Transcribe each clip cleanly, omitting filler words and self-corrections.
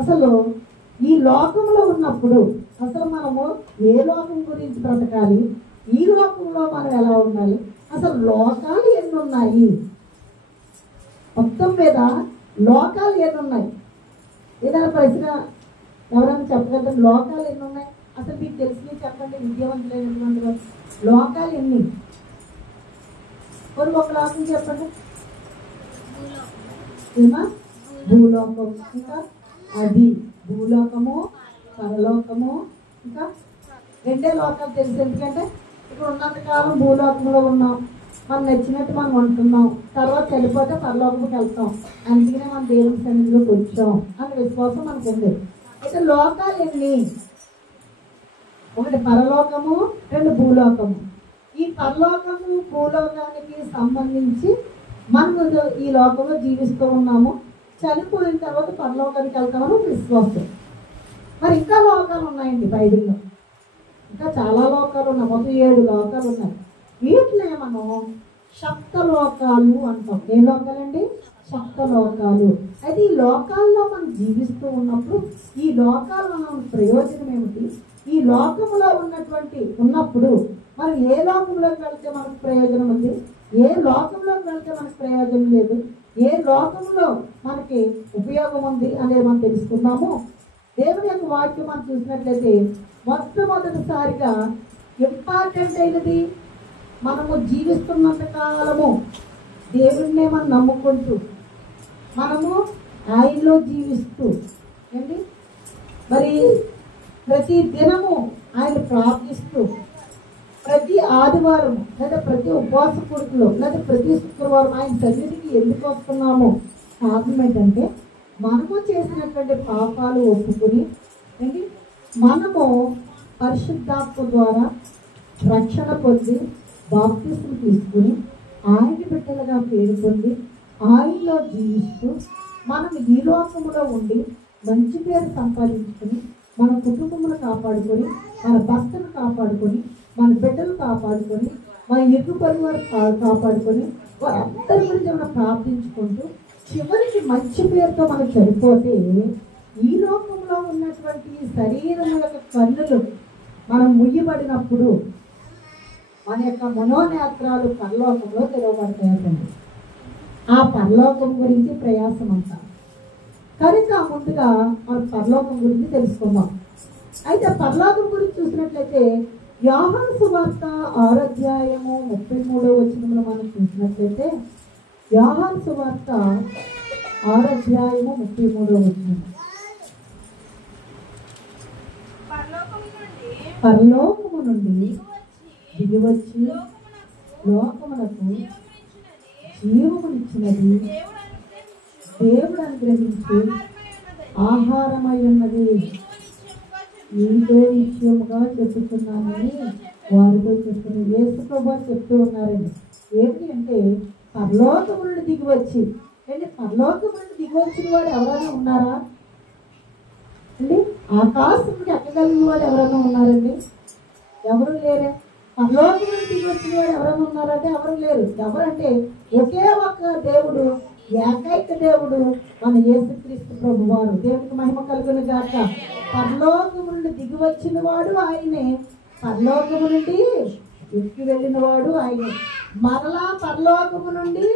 అసలు ఈ లోకంలో ఉన్నప్పుడు అసలు మనము ఏ లోకం గురించి బ్రతకాలి, ఈ లోకంలో మనం ఎలా ఉండాలి, అసలు లోకాలు ఎన్ని ఉన్నాయి, మొత్తం మీద లోకాలు ఎన్ని ఉన్నాయి? ఏదైనా ప్రశ్న ఎవరైనా చెప్పగలరు? లోకాలు ఎన్ని ఉన్నాయి అసలు మీకు తెలిసి చెప్పండి. విద్యావంతులైనటువంటి లోకాలు ఎన్ని? కొన్ని ఒక లోకం చెప్పండి. ఏమా? భూలోకం, ఇంకా అది భూలోకము, పరలోకము, ఇంకా రెండే లోకాలు తెలుసు. ఎందుకంటే ఇప్పుడు ఉన్నంతకాలం భూలోకంలో ఉన్నాం, మనం నచ్చినట్టు మనం ఉంటున్నాం, తర్వాత చనిపోతే పరలోకంకి వెళ్తాం, అందుకనే మనం దేవుని సన్నిధిలోకి వచ్చాం అనే విశ్వాసం మనకు ఉంది. అయితే లోకాలు ఎన్ని? ఒకటి పరలోకము, రెండు భూలోకము. ఈ పరలోకము భూలోకానికి సంబంధించి మనము ఈ లోకంలో జీవిస్తూ ఉన్నాము, చనిపోయిన తర్వాత పరలోకానికి వెళ్తామని విశ్వాసం. మరి ఇంకా లోకాలు ఉన్నాయండి బైబిల్లో, ఇంకా చాలా లోకాలు ఉన్నాయి, మొత్తం 7 లోకాలు ఉన్నాయి. వీటినే మనం సప్తలోకాలు అంటాం. ఏ లోకాలండి? సప్తలోకాలు. అయితే ఈ లోకాల్లో మనం జీవిస్తూ ఉన్నప్పుడు ఈ లోకాల వల్ల ప్రయోజనం ఏమిటి? ఈ లోకంలో ఉన్నప్పుడు మనం ఏ లోకంలోకి వెళ్తే మనకు ప్రయోజనం ఉంది, ఏ లోకంలోకి వెళ్తే మనకు ప్రయోజనం లేదు, ఏ లోకంలో మనకి ఉపయోగం ఉంది అనేది మనం తెలుసుకున్నాము. దేవుని యొక్క వాక్యం మనం చూసినట్లయితే మొట్టమొదటిసారిగా ఇంపార్టెంట్ అయినది, మనము జీవిస్తున్నంత కాలము దేవుడినే మనం నమ్ముకుంటూ మనము ఆయనలో జీవిస్తూ ఏంటి మరి ప్రతి దినము ఆయన ప్రార్థిస్తూ ప్రతి ఆదివారం లేదా ప్రతి ఉపవాస కూడికలో లేదా ప్రతి శుక్రవారం ఆయన సన్నిధికి ఎందుకు వస్తున్నామో కారణం ఏంటంటే మనము చేసినటువంటి పాపాలు ఒప్పుకొని ఏంటి మనము పరిశుద్ధాత్మ ద్వారా రక్షణ పొంది బాప్తిస్మం తీసుకుని ఆయన బిడ్డలుగా పేరు పొంది ఆయనలో జీవిస్తూ మనం ఈ లోకంలో ఉండి మంచి పేరు సంపాదించుకొని మన కుటుంబమును కాపాడుకొని, మన భర్తను కాపాడుకొని, మన బిడ్డలు కాపాడుకొని, మన ఇరుగు పొరుగు వారు కాపాడుకొని వారందరి గురించి మనం ప్రార్థించుకుంటూ చివరికి మంచి పేరుతో మనం చనిపోతే ఈ లోకంలో ఉన్నటువంటి శరీరం యొక్క కన్నులు మనం ముయ్యబడినప్పుడు మన యొక్క మనోనేత్రాలు పరలోకంలో తెరవబడతాయండి. ఆ పరలోకం గురించి ప్రయాసం అంటారు. కనుక ముందుగా మనం పరలోకం గురించి తెలుసుకుందాం. అయితే పరలోకం గురించి చూసినట్లయితే యోహాను సువార్త 6వ అధ్యాయము 33వ వచనంలో మనం చూసినట్లయితే యోహాను సువార్త 6వ అధ్యాయము 33వ వచనం, పరలోకము నుండి దిగివచ్చి లోకమునకు జీవమునిచ్చినది దేవుడు అనుగ్రహించి ఆహారమై ఉన్నది. ఏదో నిశ్చయముగా చెప్తున్నానని వారితో చెప్తున్నారు. యేసు ప్రభువు చెప్తూ ఉన్నారండి. ఏంటి అంటే పరలోకము నుండి దిగివచ్చి అంటే పరలోకము నుండి దిగివచ్చిన వాడు ఎవరైనా ఉన్నారా అండి? ఆకాశం నుండి ఎక్కగలిగిన వాడు ఎవరైనా ఉన్నారండి? ఎవరు లేరే. పరలోకం నుండి దిగివచ్చిన వాడు ఎవరైనా ఉన్నారంటే ఎవరు లేరు. ఎవరంటే ఒకే ఒక్క దేవుడు, ఏకైక దేవుడు మన యేసుక్రీస్తు ప్రభువారు. దేవునికి మహిమ కలుగును గాక. పరలోకము నుండి దిగి వచ్చిన వాడు ఆయనే, పరలోకము నుండి ఎక్కి వెళ్ళిన వాడు ఆయనే, మరలా పరలోకము నుండి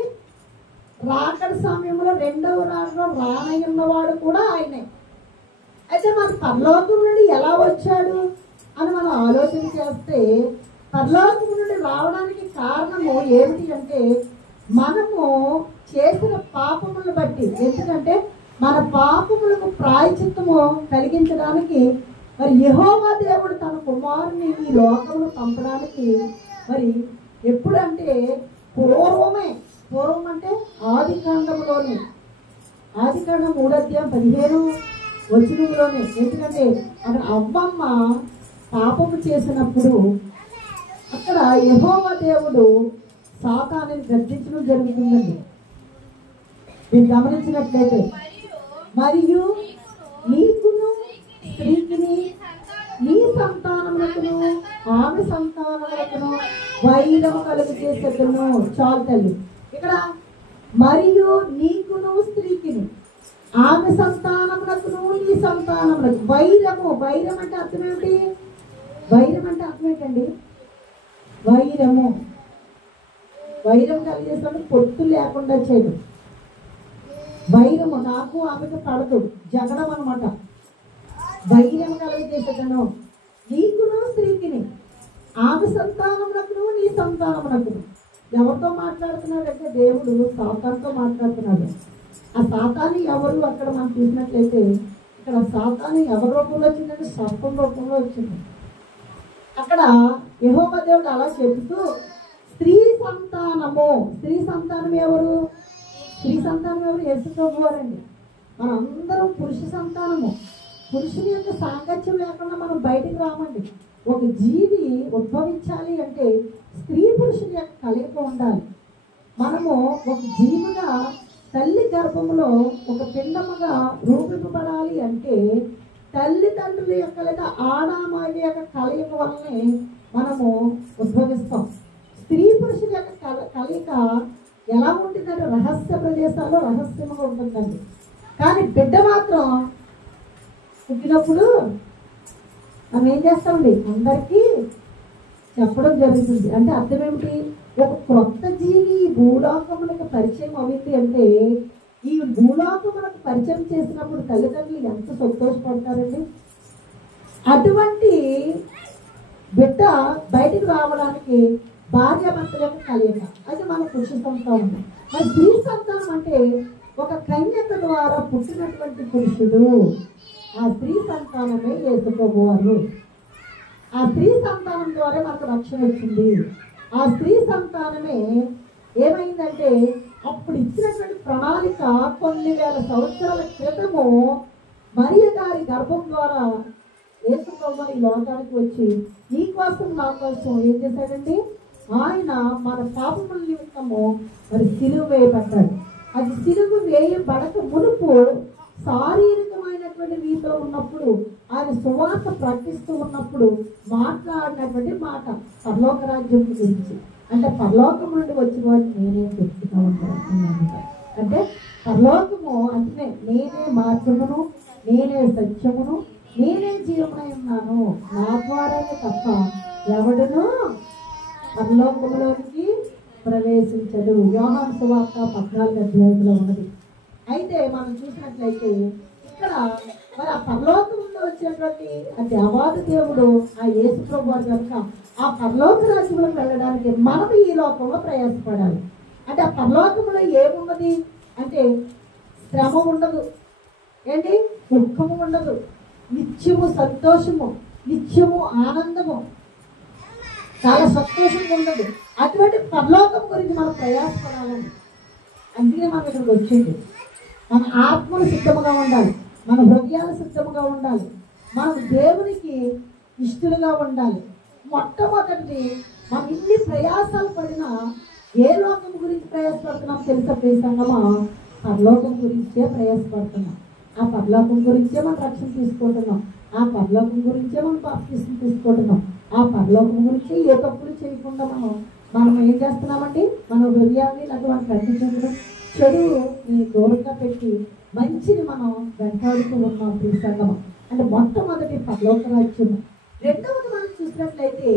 రాకడ సమయంలో రెండవ రాకడలో రానయ్యున్నవాడు కూడా ఆయనే. అయితే మన పరలోకము నుండి ఎలా వచ్చాడు అని మనం ఆలోచన చేస్తే పరలోకము నుండి రావడానికి కారణము ఏమిటి అంటే మనము చేసిన పాపములను బట్టి. ఎందుకంటే మన పాపములకు ప్రాయశ్చిత్తము కలిగించడానికి మరి యెహోవా దేవుడు తన కుమారుని ఈ లోకంలో పంపడానికి మరి ఎప్పుడంటే పూర్వం అంటే ఆదికాండంలోనే, ఆదికాండం 3వ అధ్యాయం 15వ వచనంలోనే. ఎందుకంటే అక్కడ అవ్వమ్మ పాపము చేసినప్పుడు అక్కడ యెహోవా దేవుడు సాతానుని గర్జించడం జరుగుతుందండి. మీరు గమనించినట్లయితే మరియు నీకును స్త్రీకిని నీ సంతానములకును ఆమె సంతానములకును వైరము కలుగు చేసేట్టును. చాలు తల్లి. ఇక్కడ మరియు నీకును స్త్రీకిని ఆమె సంతానమునకును నీ సంతానమునకు. వైరము, వైరం అంటే అర్థం ఏమిటి? వైరం అంటే అర్థం ఏంటండి? వైరము, వైరం కలిగేస్తాడు, పొత్తు లేకుండా చేయడం. వైరము నాకు ఆమెకు పడదు, జగడం అనమాట. వైరం కలిగేసేటను నీకును స్త్రీకిని, ఆమె సంతానమునకును నీ సంతానమునకును. ఎవరితో మాట్లాడుతున్నాడంటే దేవుడు సాతానుతో మాట్లాడుతున్నాడు. ఆ సాతాను ఎవరు అక్కడ మనం చూసినట్లయితే ఇక్కడ సాతాను ఎవరి రూపంలో వచ్చిందంటే సర్పం రూపంలో వచ్చింది. అక్కడ యెహోవా దేవుడు అలా చెబుతూ స్త్రీ సంతానము, స్త్రీ సంతానం ఎవరు? స్త్రీ సంతానం ఎవరు? యేసు ప్రభువారండి. మనందరం పురుష సంతానము. పురుషుని యొక్క సాంగత్యం లేకుండా మనం బయటికి రామండి. ఒక జీవి ఉద్భవించాలి అంటే స్త్రీ పురుషుని యొక్క కలయిక ఉండాలి. మనము ఒక జీవిగా తల్లి గర్భంలో ఒక పిండముగా రూపింపబడాలి అంటే తల్లిదండ్రుల యొక్క లేదా ఆడామావి యొక్క కలయిక వల్లనే మనము ఉద్భవిస్తాం. స్త్రీ పురుషుల యొక్క కలయిక ఎలా ఉంటుందంటే రహస్య ప్రదేశాల్లో రహస్యంగా ఉంటుందండి. కానీ బిడ్డ మాత్రం పుట్టినప్పుడు మనం ఏం చేస్తామండి? అందరికీ చెప్పడం జరుగుతుంది. అంటే అర్థం ఏమిటి? ఒక క్రొత్త జీవి భూలోకములకు పరిచయం అయింది అంటే ఈ భూలోకములకు పరిచయం చేసినప్పుడు తల్లిదండ్రులు ఎంత సంతోషపడతారండి. అటువంటి బిడ్డ బయటకు రావడానికి భార్యాభర్తల యొక్క కలయిక అది మన పురుష సంతానం. మరి స్త్రీ సంతానం అంటే ఒక కన్యక ద్వారా పుట్టినటువంటి పురుషుడు. ఆ స్త్రీ సంతానమే యేసు ప్రభువారు. ఆ స్త్రీ సంతానం ద్వారా మనకు రక్షణ వచ్చింది. ఆ స్త్రీ సంతానమే ఏమైందంటే అప్పుడు ఇచ్చినటువంటి ప్రణాళిక కొన్ని వేల సంవత్సరాల క్రితము మరియ గారి గర్భం ద్వారా యేసు ప్రభువు ఈ లోకానికి వచ్చి నీ కోసం నా కోసం ఏం చేశాడండి? ఆయన మన పాపముల నిమిత్తము మరి సిలువ వేయబడ్డాడు. అది సిలువ వేయబడక మునుపు శారీరకమైనటువంటి రీతిలో ఉన్నప్పుడు ఆయన సువార్త ప్రకటిస్తూ ఉన్నప్పుడు మాట్లాడినటువంటి మాట పరలోక రాజ్యం గురించి. అంటే పరలోకం నుండి వచ్చిన వాడిని నేనేం చెప్తున్నా ఉంటాను అంటే పరలోకము అంటే నేనే మార్గమును, నేనే సత్యమును, నేనే జీవమై ఉన్నాను. నా ద్వారానే తప్ప ఎవడును పరలోకములోనికి ప్రవేశించడు. యోహాను సువార్త 14వ అధ్యాయంలో ఉన్నది. అయితే మనం చూసినట్లయితే ఇక్కడ మరి ఆ పరలోకంలో వచ్చేటువంటి ఆ దేవాది దేవుడు ఆ యేసు ప్రభువు కనుక ఆ పరలోక రాజ్యంలోకి వెళ్ళడానికి మనం ఈ లోకంలో ప్రయాసపడాలి. అంటే ఆ పరలోకంలో ఏమున్నది అంటే శ్రమ ఉండదు, ఏంటి దుఃఖము ఉండదు, నిత్యము సంతోషము, నిత్యము ఆనందము, చాలా సంతోషంగా ఉండదు. అటువంటి పరలోకం గురించి మనం ప్రయాసపడాలని అందుకే మనం ఇక్కడికి వచ్చింది. మన ఆత్మలు సిద్ధముగా ఉండాలి, మన హృదయాలు సిద్ధముగా ఉండాలి, మనం దేవునికి ఇష్టలుగా ఉండాలి. మొట్టమొదటిది మనం ఇన్ని ప్రయాసాలు పడినా ఏ లోకం గురించి ప్రయాసపడుతున్నాం తెలుసా? ప్రియసంగమా, పరలోకం గురించే ప్రయాసపడుతున్నాం. ఆ పరలోకం గురించే మనం రక్షణ తీసుకుంటున్నాం. ఆ పరలోకం గురించే మనం బాప్తిసం తీసుకుంటున్నాం. ఆ పరలోకం గురించి ఏ తప్పులు చేయకుండా మనం ఏం చేస్తున్నామండి? మన హృదయాన్ని అటువంటి ప్రకటించడం చెడు దూరంగా పెట్టి మంచిని మనం వెంటాడుతూ ఉన్నాం. ప్రియసంగమా అంటే మొట్టమొదటి పరలోక రాజ్యం. రెండవది మనం చూసినట్లయితే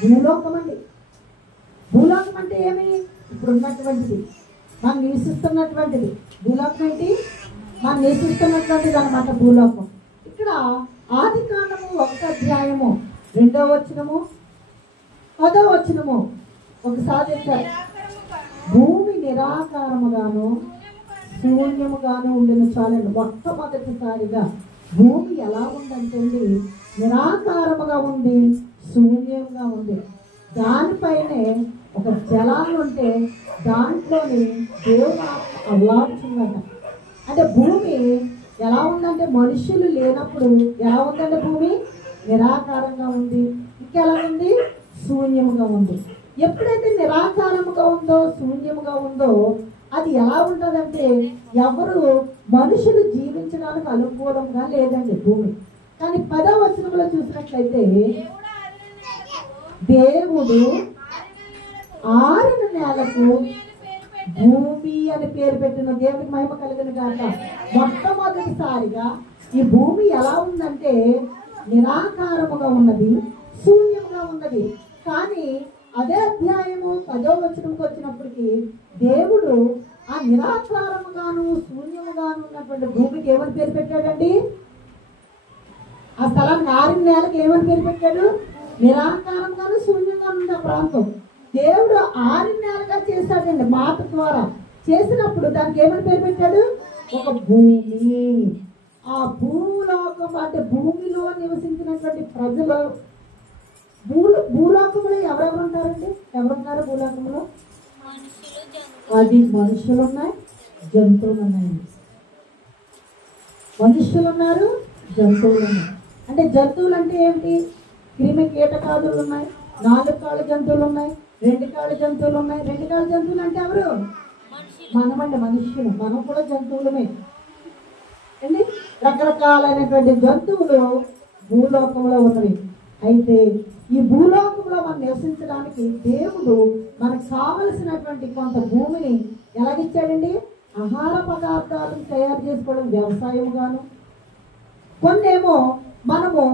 భూలోకం అండి. భూలోకం అంటే ఏమి? ఇప్పుడు ఉన్నటువంటిది, మనం నివసిస్తున్నటువంటిది. భూలోకం ఏంటి? మనం నివసిస్తున్నటువంటిది అన్నమాట భూలోకం. ఇక్కడ ఆదికాండము 1వ అధ్యాయము 2వ వచనము 10వ వచనము ఒకసారి భూమి నిరాకారముగాను శూన్యముగాను ఉండిన చాలండి. మొట్టమొదటిసారిగా భూమి ఎలా ఉందంటే నిరాకారముగా ఉంది, శూన్యంగా ఉంది. దానిపైనే ఒక జలాలు ఉంటే దాంట్లోని దేవుడు అల్లాడుచున్నట. అంటే భూమి ఎలా ఉందంటే మనుషులు లేనప్పుడు ఎలా ఉందంటే భూమి నిరాకారంగా ఉంది. ఇంకెలా ఉంది? శూన్యముగా ఉంది. ఎప్పుడైతే నిరాకారముగా ఉందో శూన్యముగా ఉందో అది ఎలా ఉంటుందంటే ఎవరు మనుషులు జీవించడానికి అనుకూలంగా లేదండి భూమి. కానీ 10వ వచనంలో చూసినట్లయితే దేవుడు ఆరిన నేలకు భూమి అని పేరు పెట్టిన దేవుడికి మహిమ కలిగిన గాక. మొట్టమొదటిసారిగా ఈ భూమి ఎలా ఉందంటే నిరాకారముగా ఉన్నది, శూన్యముగా ఉన్నది. కానీ అదే అధ్యాయము 10వ వచనంకి వచ్చినప్పటికీ దేవుడు ఆ నిరాకారముగాను శూన్యముగాను ఉన్నటువంటి భూమికి ఏమని పేరు పెట్టాడండి? ఆ స్థలానికి ఆరిన నేలకు ఏమని పేరు పెట్టాడు? నిరాకారంగాను శూన్యంగా ఉంది ఆ ప్రాంతం. దేవుడు ఆరిన నేలగా చేశాడండి. మాట ద్వారా చేసినప్పుడు దానికి ఏమని పేరు పెట్టాడు? ఒక భూమి. ఆ భూలోకం అంటే భూమిలో నివసించినటువంటి ప్రజలు, భూలోకంలో ఎవరెవరు ఉంటారండి? ఎవరున్నారు భూలోకంలో? అది మనుషులు ఉన్నాయి, జంతువులు ఉన్నాయి. మనుషులు ఉన్నారు, జంతువులు ఉన్నాయి. అంటే జంతువులు అంటే ఏమిటి? క్రిమి కీటకాదులు ఉన్నాయి, 4 కాళ్ళ జంతువులు ఉన్నాయి, 2 కాళ్ళ జంతువులు ఉన్నాయి. 2 కాళ్ళ జంతువులు అంటే ఎవరు? మనమండి, మనుషులు. మనం కూడా జంతువులమే అండి. రకరకాలైనటువంటి జంతువులు భూలోకంలో ఉన్నవి. అయితే ఈ భూలోకంలో మనం నివసించడానికి దేవుడు మనకు కావలసినటువంటి కొంత భూమిని ఎలాగిచ్చాడండి? ఆహార పదార్థాలను తయారు చేసుకోవడం వ్యవసాయముగాను, కొన్నేమో మనము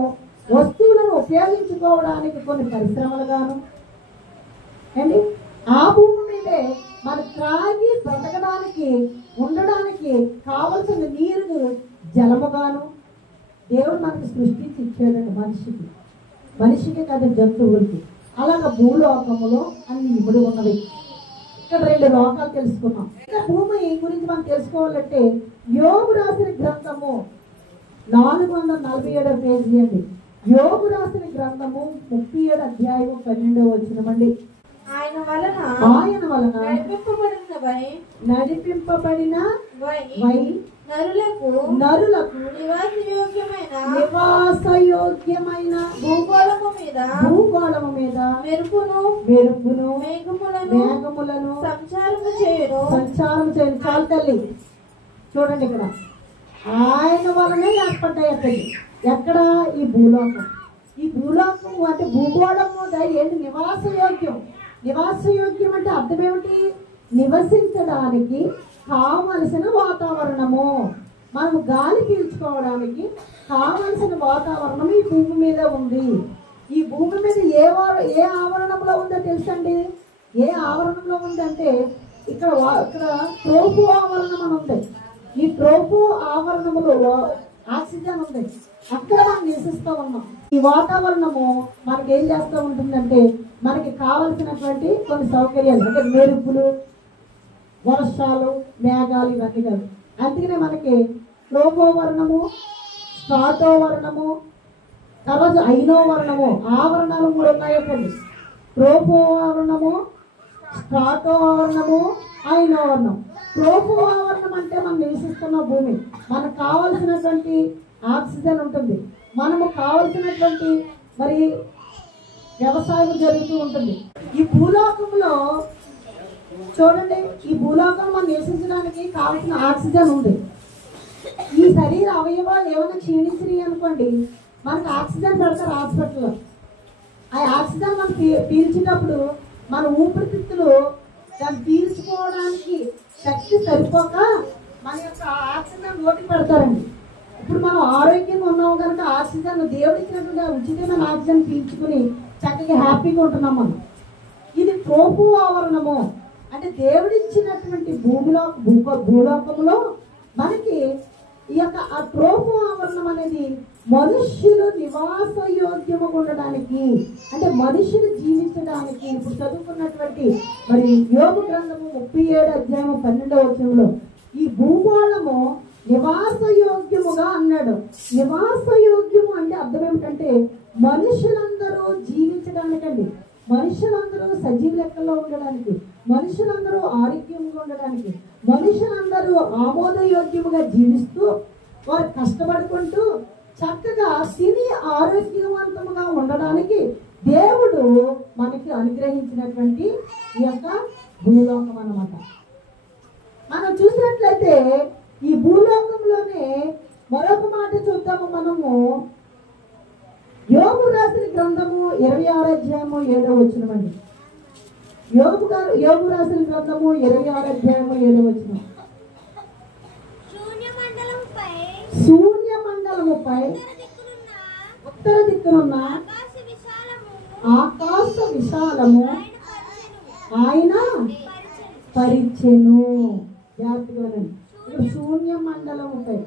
వస్తువులను ఉపయోగించుకోవడానికి కొన్ని పరిశ్రమలుగాను అండి. ఆ భూమి మీదే మన త్రాగి బ్రతకడానికి, ఉండడానికి కావలసిన నీరును జలముగాను దేవుడు మనకు సృష్టించి ఇచ్చాడండి. మనిషికి కదా, జంతువులకి. అలాగ భూలోకములో అన్ని ఇమిడి ఉన్నవి. ఇక్కడ 2 లోకాలు తెలుసుకున్నాం. ఇంకా భూమి గురించి మనం తెలుసుకోవాలంటే యోబు రాసిన గ్రంథము 447వ పేజీ అండి. యోబు రాసిన గ్రంథము 37 అధ్యాయం 12వ వచనమండి. ఆయన వలన నడిపింపబడిన వై నరులకు నివాసయోగ్యమైన భూగోళము మీద మెరుపును మేఘములను సంచారము చేయడం. చాలు తల్లి, చూడండి ఇక్కడ ఆయన వలనే ఏర్పడ్డాయి. అక్కడి ఎక్కడ? ఈ భూలోకం. ఈ భూలోకం అంటే భూగోళము ఏంటి? నివాసయోగ్యం అంటే అర్థం ఏమిటి? నివసించడానికి కావలసిన వాతావరణము, మనము గాలి పీల్చుకోవడానికి కావలసిన వాతావరణం ఈ భూమి మీద ఉంది. ఈ భూమి మీద ఏ ఆవరణంలో ఉందో తెలుసండి? ఏ ఆవరణంలో ఉందంటే ఇక్కడ ట్రోపో ఆవరణం అని ఉంది. ఈ ట్రోపో ఆవరణములో ఆక్సిజన్ ఉంది. అక్కడ మనం నివసిస్తూ ఉన్నాం. ఈ వాతావరణము మనకి ఏం చేస్తూ ఉంటుందంటే మనకి కావలసినటువంటి కొన్ని సౌకర్యాలు, అంటే మెరుపులు, వర్షాలు, మేఘాలు, ఇవన్నీ కాదు. అందుకనే మనకి ట్రోపోవర్ణము, స్ట్రాటోవర్ణము, తర్వాత ఐనోవర్ణము, ఆవరణాలు 3 ఉన్నాయండి. ట్రోపోవర్ణము, స్ట్రాటోవర్ణము, ఐనోవర్ణం. ట్రోపోవర్ణం అంటే మనం నివసిస్తున్న భూమి, మనకు కావలసినటువంటి ఆక్సిజన్ ఉంటుంది, మనము కావలసినటువంటి మరి వ్యవసాయం జరుగుతూ ఉంటుంది. ఈ భూలోకంలో చూడండి, ఈ భూలోకం మనం నివసించడానికి కావాల్సిన ఆక్సిజన్ ఉంది. ఈ శరీర అవయవాలు ఏమైనా క్షీణించినాయి అనుకోండి, మనకు ఆక్సిజన్ పెడతారు హాస్పిటల్లో. ఆ ఆక్సిజన్ మనం పీల్చేటప్పుడు మన ఊపిరితిత్తులు దాన్ని పీల్చుకోవడానికి శక్తి సరిపోక మన యొక్క ఆక్సిజన్ నోటికి పెడతారండి. ఇప్పుడు మనం ఆరోగ్యంగా ఉన్నాము కనుక ఆక్సిజన్ దేవుడు ఇచ్చినటువంటి ఉచితమైన ఆక్సిజన్ పీల్చుకుని చక్కగా హ్యాపీగా ఉంటున్నాం మనం. ఇది ట్రోపో ఆవరణము అంటే దేవుడిచ్చినటువంటి భూలోకంలో మనకి ఈ యొక్క ఆ ట్రోపో ఆవరణం అనేది మనుష్యులు నివాసయోగ్యము ఉండడానికి, అంటే మనుషులు జీవించడానికి. ఇప్పుడు చదువుకున్నటువంటి మరి యోబు గ్రంథము 37 అధ్యాయం 12వ వచనంలో ఈ భూగోళము నివాసయోగ్యముగా అన్నాడు. నివాసయోగ్యము అంటే అర్థం ఏమిటంటే మనుషులందరూ జీవించడానికండి, మనుషులందరూ సజీవ లెక్కల్లో ఉండడానికి, మనుషులందరూ ఆరోగ్యంగా ఉండడానికి, మనుషులందరూ ఆమోదయోగ్యముగా జీవిస్తూ వారు కష్టపడుకుంటూ చక్కగా తిని ఆరోగ్యవంతముగా ఉండడానికి దేవుడు మనకి అనుగ్రహించినటువంటి ఈ యొక్క భూలోకం అన్నమాట. మనం చూసినట్లయితే ఈ భూలోకంలోనే మరొక మాట చూద్దాము. మనము యోబు రాసిన గ్రంథము 26 అధ్యాయము 7వ వచనం అండి. యోబు రాసిన గ్రంథము 26 అధ్యాయము 7వ వచనం. శూన్య మండలముపై ఉత్తర దిక్కునున్న ఆకాశ విశాలము ఆయన పరిచెను. జాగ్రత్తగా శూన్య మండలముపై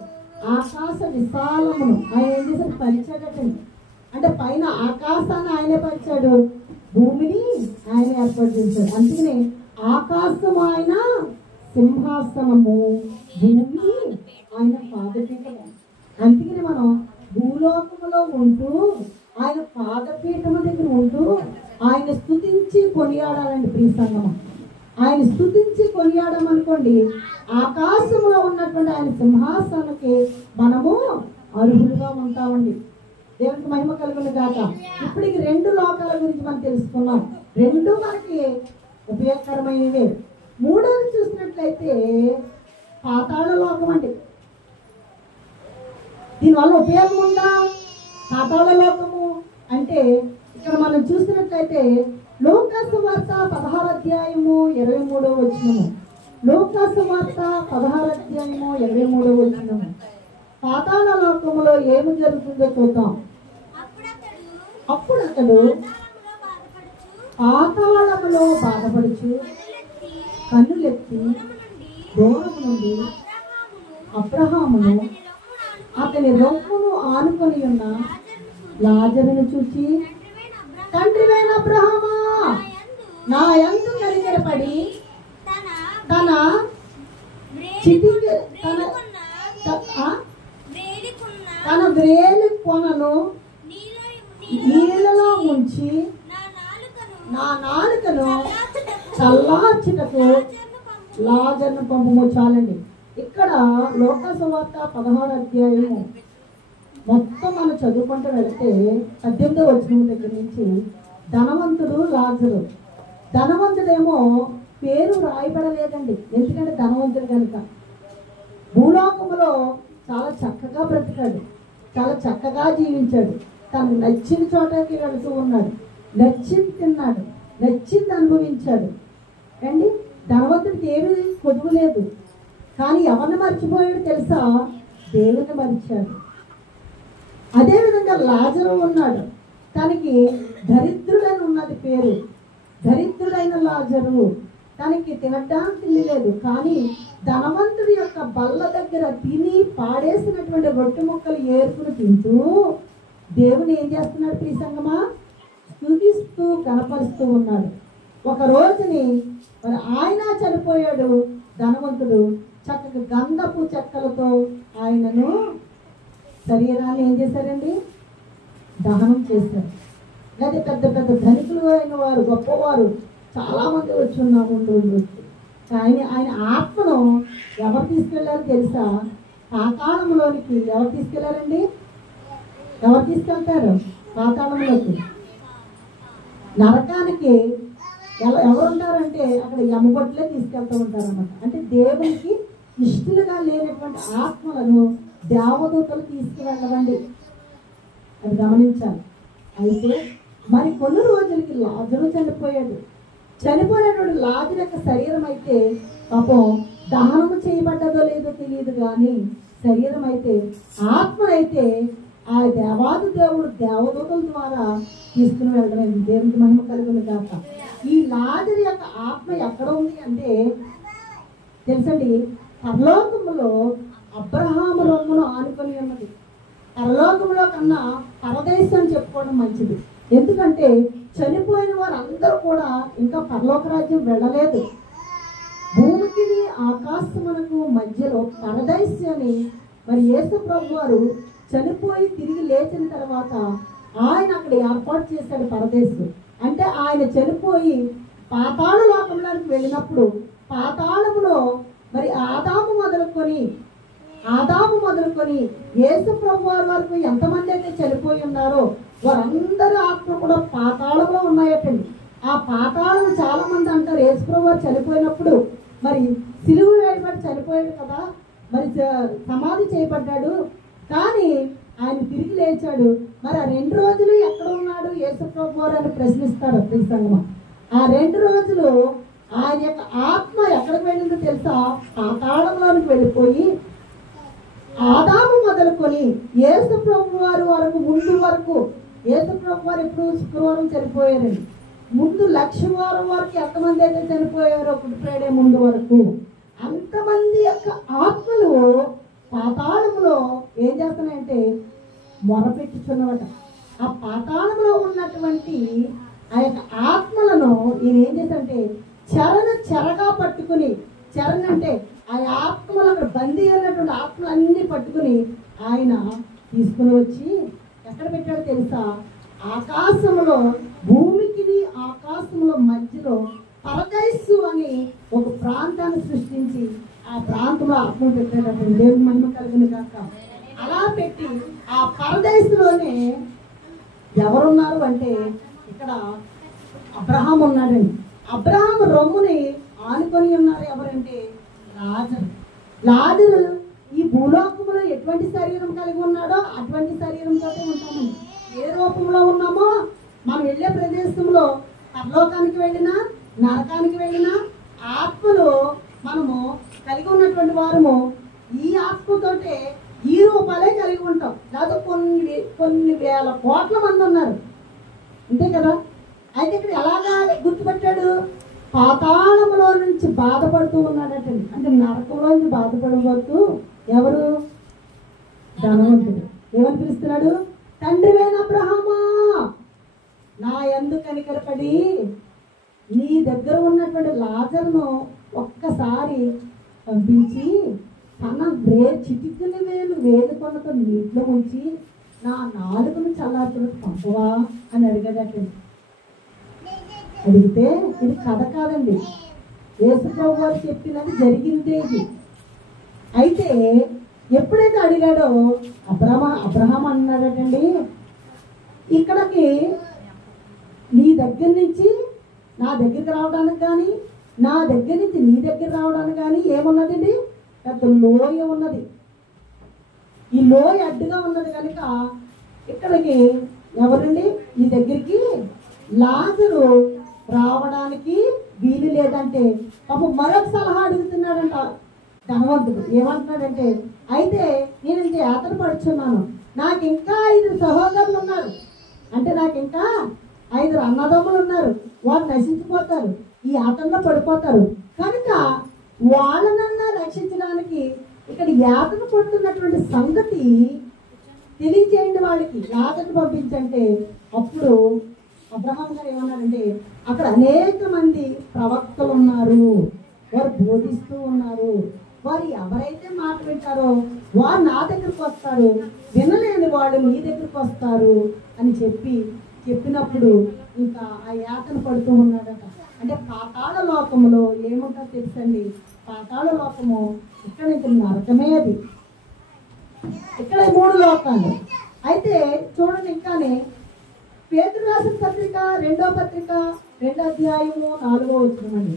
ఆకాశ విశాలమును ఆయన ఏం చేశాడు? పరిచాడటండి. అంటే పైన ఆకాశాన్ని ఆయనే పరిచాడు, భూమిని ఆయన ఏర్పాటు చేశాడు. అందుకనే ఆకాశము ఆయన సింహాసనము, భూమి ఆయన పాదపీఠము. అందుకని మనం భూలోకములో ఉంటూ ఆయన పాదపీఠము దగ్గర ఉంటూ ఆయన స్తుతించి కొనియాడాలండి. ప్రియ సంగమం, ఆయన స్తుతించి కొనియాడమనుకోండి, ఆకాశంలో ఉన్నటువంటి ఆయన సింహాసనకి మనము అర్హులుగా ఉంటామండి. దేవునికి మహిమ కలుగును గాక. ఇప్పటికి 2 లోకాల గురించి మనం తెలుసుకున్నాం. 2 మనకి ఉపయోగకరమైనవే. 3వది చూసినట్లయితే పాతాళ లోకం అండి. దీనివల్ల ఉపయోగం ఉందా? పాతాళ లోకము అంటే ఇక్కడ మనం చూసినట్లయితే లూకాసు వార్త 16 అధ్యాయము 23వ వచనము. లూకాసు వార్త 16 అధ్యాయము 23వ వచనము. పాతాళ లోకములో ఏమి జరుగుతుందో చూద్దాం. అప్పుడు అతడు పాతాళములో బాధపడుచు కన్నులెత్తి దూరం నుండి అబ్రహామును అతని రొమ్మును ఆనుకొని ఉన్న లాజరును చూచి, తండ్రివైన అబ్రహామా, నా యందు కనికరపడి తన తన వ్రేలి కొనను నీళ్ళలో ముంచి నా నాలుకను చల్లార్చుటకు లాజరును పంపుము. చాలండి. ఇక్కడ లూకాసు వార్త 16 అధ్యాయము మొత్తం మనం చదువుకుంటూ వెళ్తే 18వ వచనం దగ్గర నుంచి ధనవంతుడు లాజరు. ధనవంతుడేమో పేరు రాయబడలేదండి, ఎందుకంటే ధనవంతుడు కనుక. భూలోకములో చాలా చక్కగా బ్రతికాడు, చాలా చక్కగా జీవించాడు, తనకు నచ్చిన చోటకి వెళుతూ ఉన్నాడు, నచ్చింది తిన్నాడు, నచ్చింది అనుభవించాడు అండి. ధనవంతుడికి ఏమీ కొదువు లేదు. కానీ ఎవరిని మర్చిపోయాడు తెలుసా? దేవుని మర్చాడు. అదేవిధంగా లాజరు ఉన్నాడు, తనకి దరిద్రుడని ఉన్నది పేరు, దరిద్రుడైన లాజరు. తనకి తినడానికి తిండి లేదు, కానీ ధనవంతుడి యొక్క బల్ల దగ్గర తిని పాడేసినటువంటి రొట్టె ముక్కలు ఏర్పును తింటూ దేవుని ఏం చేస్తున్నాడు? ప్రియ సంగమా, స్తుతిస్తూ కనపరుస్తూ ఉన్నాడు. ఒక రోజుని మరి ఆయన చనిపోయాడు. ధనవంతుడు చక్కగా గంధపు చెక్కలతో ఆయనను శరీరాన్ని ఏం చేశారండి? దహనం చేశారు. లేదా పెద్ద పెద్ద ధనికులు అయిన వారు, గొప్పవారు చాలామంది వచ్చి ఉన్నాము. ఆయన ఆత్మను ఎవరు తీసుకెళ్లారు తెలుసా? పాతాళంలోనికి ఎవరు తీసుకెళ్లారండి? ఎవరు తీసుకెళ్తారు పాతాళంలోకి? నరకానికి ఎవరు ఉంటారంటే అక్కడ యమగొట్లే తీసుకెళ్తూ ఉంటారన్నమాట. అంటే దేవునికి ఇష్టలుగా లేనటువంటి ఆత్మలను దేవదూతలు తీసుకువెళ్ళవండి, అది గమనించాలి. అయితే మరి కొన్ని రోజులకి లాజరు చనిపోయాడు. చనిపోయినటువంటి లాజరు యొక్క శరీరం అయితే పాపం దహనము చేయబడ్డదో లేదో తెలియదు, కానీ శరీరం అయితే, ఆత్మనైతే ఆ దేవాది దేవుడు దేవదూతల ద్వారా తీసుకుని వెళ్ళడం. దేవునికి మహిమ కలుగును గాక. ఈ లాజరు యొక్క ఆత్మ ఎక్కడ ఉంది అంటే తెలుసండి, పరలోకములో అబ్రహాము రొమ్మును ఆనుకొని ఉన్నది. పరలోకంలో కన్నా పరదేశం చెప్పుకోవడం మంచిది. ఎందుకంటే చనిపోయిన వారు అందరూ కూడా ఇంకా పరలోక రాజ్యం వెళ్ళలేదు. భూమికి ఆకాశమునకు మధ్యలో పరదేశాన్ని మరి యేసు ప్రభు వారు చనిపోయి తిరిగి లేచిన తర్వాత ఆయన అక్కడ ఏర్పాటు చేశాడు పరదేశం. అంటే ఆయన చనిపోయి పాతాళ లోకంలోకి వెళ్ళినప్పుడు పాతాళములో మరి ఆదాము మొదలుకొని యేసు ప్రభు వారి వరకు ఎంతమంది అయితే చనిపోయి ఉన్నారో వారందరి ఆత్మ కూడా పాతాళంలో ఉన్నాయటండి. ఆ పాతాళం చాలా మంది అంటారు యేసు ప్రభు వారు చనిపోయినప్పుడు మరి సిలువ వేయబడి చనిపోయాడు కదా, మరి సమాధి చేయబడ్డాడు, కానీ ఆయన తిరిగి లేచాడు. మరి ఆ 2 రోజులు ఎక్కడ ఉన్నాడు యేసు ప్రభు వారు అని ప్రశ్నిస్తారు. సంగమా ఆ 2 రోజులు ఆయన యొక్క ఆత్మ ఎక్కడికి వెళ్ళిందో తెలుసా? పాతాళంలోనికి వెళ్ళిపోయి ఆదాము మొదలుకొని యేసు ప్రభు వారు ముందు వరకు, యేసు ప్రభు వారు ఎప్పుడు శుక్రవారం చనిపోయారండి. ముందు 1,00,000 వారం వరకు ఎంతమంది అయితే చనిపోయారో గుడ్ ఫ్రైడే ముందు వరకు అంతమంది యొక్క ఆత్మలు పాతాళంలో ఏం చేస్తున్నాయంటే మొరపెట్టుచున్నవట. ఆ పాతాళంలో ఉన్నటువంటి ఆ యొక్క ఆత్మలను ఈయన ఏం చేశారంటే చెరగా పట్టుకుని, చెరని అంటే ఆ ఆత్మలు అక్కడ బందీ అయినటువంటి ఆత్మలన్నీ పట్టుకుని ఆయన తీసుకుని వచ్చి ఎక్కడ పెట్టాడో తెలుసా? ఆకాశంలో, భూమికి ఆకాశంలో మధ్యలో పరదైసు అని ఒక ప్రాంతాన్ని సృష్టించి ఆ ప్రాంతంలో ఆత్మలు పెట్టాడట. దేవుని మహిమ కలిగిన కాక అలా పెట్టి ఆ పరదైసులోనే ఎవరున్నారు అంటే ఇక్కడ అబ్రహాం ఉన్నాడండి. అబ్రహాం రొమ్ముని ఆనుకొని ఉన్నారు ఎవరంటే లాజరు. ఈ భూలోకంలో ఎటువంటి శరీరం కలిగి ఉన్నాడో అటువంటి శరీరంతో ఉంటాము. ఏ రూపంలో ఉన్నామో మనం వెళ్ళే ప్రదేశంలో పరలోకానికి వెళ్ళినా నరకానికి వెళ్ళినా ఆత్మలు మనము కలిగి ఉన్నటువంటి వారము ఈ ఆత్మతోటే ఈ రూపాలే కలిగి ఉంటాం. లేదా కొన్ని వేల కోట్ల మంది ఉన్నారు, అంతే కదా. అయితే ఇక్కడ ఎలాగా గుర్తుపెట్టాడు? పాతాళంలో నుంచి బాధపడుతూ ఉన్నాడటండి. అంటే నరకంలో నుంచి బాధపడబోతూ ఎవరు? ధనవంతుడు. ఏమని పిలుస్తున్నాడు? తండ్రివైన అబ్రహామా, నా యందు కనికరపడి నీ దగ్గర ఉన్నటువంటి లాజరును ఒక్కసారి పంపించి తన చిటికిన వేలు కొనతో నీటిలో ఉంచి నా నాలుగును చల్లార్చులకు పంపవా అని అడిగాడటండి. అడిగితే ఇది కథ కాదండి, యేసు ప్రభు వారు చెప్పినది జరిగిందే ఇది. అయితే ఎప్పుడైతే అడిగాడో అబ్రహాం అన్నాడటండి, ఇక్కడికి నీ దగ్గర నుంచి నా దగ్గరికి రావడానికి కానీ నా దగ్గర నుంచి నీ దగ్గర రావడానికి కానీ ఏమున్నదండి? పెద్ద లోయ ఉన్నది. ఈ లోయ అడ్డుగా ఉన్నది కనుక ఇక్కడికి ఎవరండి నీ దగ్గరికి లాజరు రావడానికి వీలు లేదంటే పాపం మరొక సలహా అడుగుతున్నాడంట ధనవంతుడు. ఏమంటున్నాడంటే, అయితే నేను ఇంత యాతన పడుచున్నాను, నాకు ఇంకా 5 సహోదరులు ఉన్నారు, అంటే నాకు ఇంకా 5 అన్నదమ్ములు ఉన్నారు, వారు నశించిపోతారు, ఈ యాతనలో పడిపోతారు కనుక వాళ్ళనన్నా రక్షించడానికి ఇక్కడ యాతన పడుతున్నటువంటి సంగతి తెలియజేయండి, వాళ్ళకి లాజరును పంపించంటే అప్పుడు అబ్రహాం గారు ఏమన్నారంటే, అక్కడ అనేక మంది ప్రవక్తలు ఉన్నారు, వారు బోధిస్తూ ఉన్నారు, వారు ఎవరైతే మాట వింటారో వారు నా దగ్గరకు వస్తారు, వినలేని వాళ్ళు నీ దగ్గరకు వస్తారు అని చెప్పినప్పుడు ఇంకా ఆ యాతన పడుతూ ఉన్నాడట. అంటే పాతాళ లోకములో ఏముంటో తెలుసండి? పాతాళ లోకము ఇక్కడ నుంచి నరకమే. అది ఇక్కడ 3 లోకాలు. అయితే చూడండి, ఇంకానే పేతురు రాసిన పత్రిక 2వ పత్రిక 2వ అధ్యాయము 4వ వచనమండి.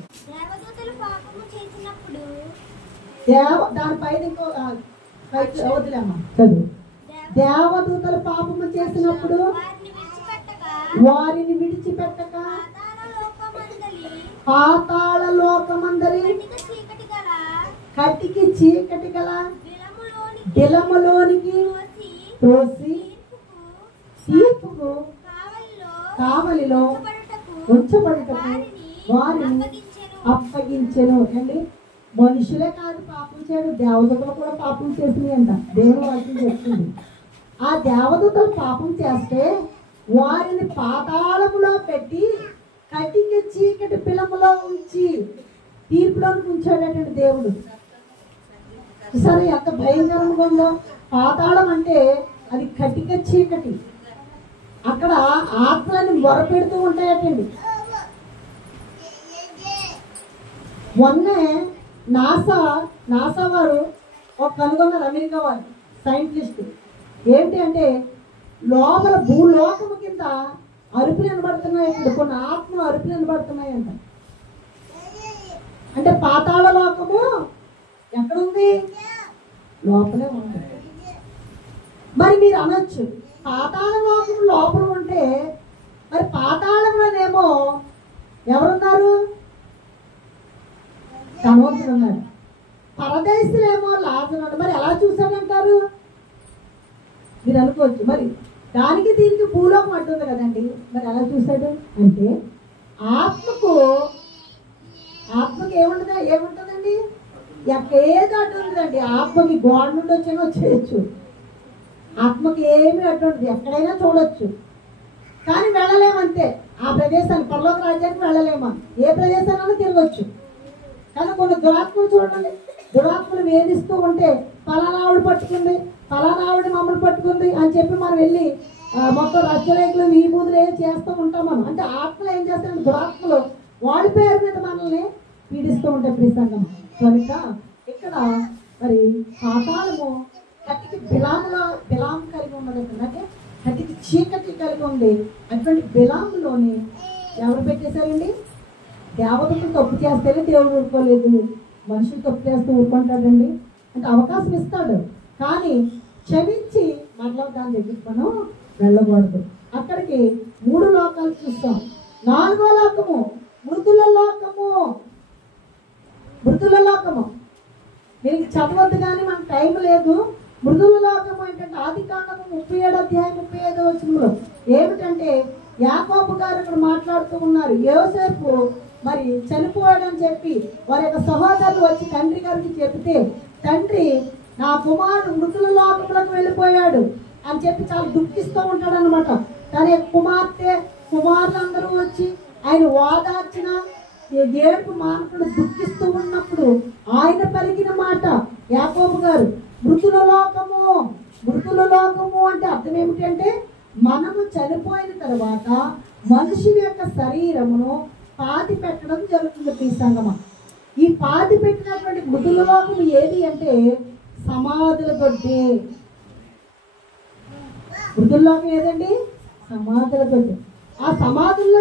దానిపై ఇంకో వదిలేమ్మా చదువు. దేవదూతలు పాపము చేసినప్పుడు వారిని విడిచిపెట్టక పాతాళ లోకమందలి కటికి చీకటి గల బిలములోనికి త్రోసి తీర్పుకు కావలిలో ఉంచబడుటకు వారిని అప్పగించెను. అండి, మనుషులే కాదు పాపం చేయడు, దేవదూతలు కూడా పాపం చేసినాయి అంట. దేవుడు వాక్యం చెప్తుంది. ఆ దేవదూతలు పాపం చేస్తే వారిని పాతాళములో పెట్టి కటికి చీకటి పిలములో ఉంచి తీర్పులోకి ఉంచాడటండి దేవుడు. సరే, ఎంత భయంకరంగా ఉందో. పాతాళం అంటే అది కటిక చీకటి, అక్కడ ఆత్మలని మొరపెడుతూ ఉంటాయటండి. మొన్నే నాసా వారు ఒక కనుగొన్నారు, అమెరికా వారు సైంటిస్ట్. ఏంటి అంటే లోపల భూలోకము కింద అరుపులు వినబడుతున్నాయంట, కొన్ని ఆత్మలు అరుపులు వినబడుతున్నాయంట. అంటే పాతాళ లోకము ఎక్కడుంది? లోపలే ఉంది. మరి మీరు అనొచ్చు, పాతాళ లోకం లోపల ఉంటే మరి పాతాళంలోనేమో ఎవరున్నారు? ధనవంతులు ఉన్నారు. పరదేశులేమో లాజరు. మరి ఎలా చూశాడంటారు? మీరు అనుకోవచ్చు, మరి దానికి దీనికి భూలోకం అంటుంది కదండి, మరి ఎలా చూశాడు అంటే ఆత్మకు ఏముంటుందండి? ఏది అడ్డు ఉంటుందండి? ఆత్మకి గోడ నుండి వచ్చినా వచ్చేయచ్చు, ఆత్మకి ఏమి అడ్డు ఉంటుంది, ఎక్కడైనా చూడొచ్చు, కానీ వెళ్ళలేమంతే. ఆ ప్రదేశాన్ని, పరలోక రాజ్యానికి వెళ్ళలేమా? ఏ ప్రదేశాలను తిరగచ్చు. కానీ కొన్ని దురాత్మలు చూడండి, దురాత్మలు వేధిస్తూ ఉంటే పలానావిడ పట్టుకుంది, పలానావిడ మమ్మల్ని పట్టుకుంది అని చెప్పి మనం వెళ్ళి మొత్తం రచ్చరేకులు వీబూదులు ఏం చేస్తూ ఉంటాం మనం. అంటే ఆత్మలు ఏం చేస్తారంటే దురాత్మలు వాళ్ళ పేరు మీద మనల్ని పీడిస్తూ ఉంటాయి ప్రిసంగం. కనుక ఇక్కడ మరి పాతాళము కటికి బిలాం కలిగి ఉన్నది. అంటే కటికి చీకటి కలిగి ఉంది. అటువంటి బిలాంలోని ఎవరు పెట్టేశారండి? దేవతలు తప్పు చేస్తేనే దేవుడు ఊరుకోలేదు, మనుషులు తప్పు చేస్తూ ఊరుకుంటాడండి. అంటే అవకాశం ఇస్తాడు, కానీ క్షమించి మరలా దాని దగ్గరికి మనం వెళ్ళకూడదు. అక్కడికి 3 లోకాలు చూస్తాం. 4వ లోకము మృతుల లోకము. మృతుల లోకము దీనికి చదవద్దు, కానీ మనకు టైం లేదు. మృతుల లోకము ఏంటంటే ఆదికాండము 37వ అధ్యాయం 35వ వచనంలో ఏమిటంటే యాకోబు గారు ఇక్కడ మాట్లాడుతూ ఉన్నారు. యోసేపు మరి చనిపోయాడని చెప్పి వారి యొక్క సహోదరులు వచ్చి తండ్రి గారికి చెబితే, తండ్రి నా కుమారుడు మృతుల లోకములకు వెళ్ళిపోయాడు అని చెప్పి చాలా దుఃఖిస్తూ ఉంటాడు అనమాట. తన కుమారులందరూ వచ్చి ఆయన ఓదార్చిన ఏడుపు మానకుడు దుఃఖిస్తూ ఉన్నప్పుడు ఆయన పలికిన మాట యాకోబు గారు, మృతుల లోకము. మృతుల లోకము అంటే అర్థం ఏమిటి అంటే మనము చనిపోయిన తర్వాత మనుషుని యొక్క శరీరమును పాతి పెట్టడం జరుగుతుంది. ఈ సంగమం ఈ పాతి పెట్టినటువంటి మృతుల లోకము ఏది అంటే సమాధుల దొడ్డి. మృతుల లోకం ఏదండి? సమాధుల దొడ్డి. ఆ సమాధుల్లో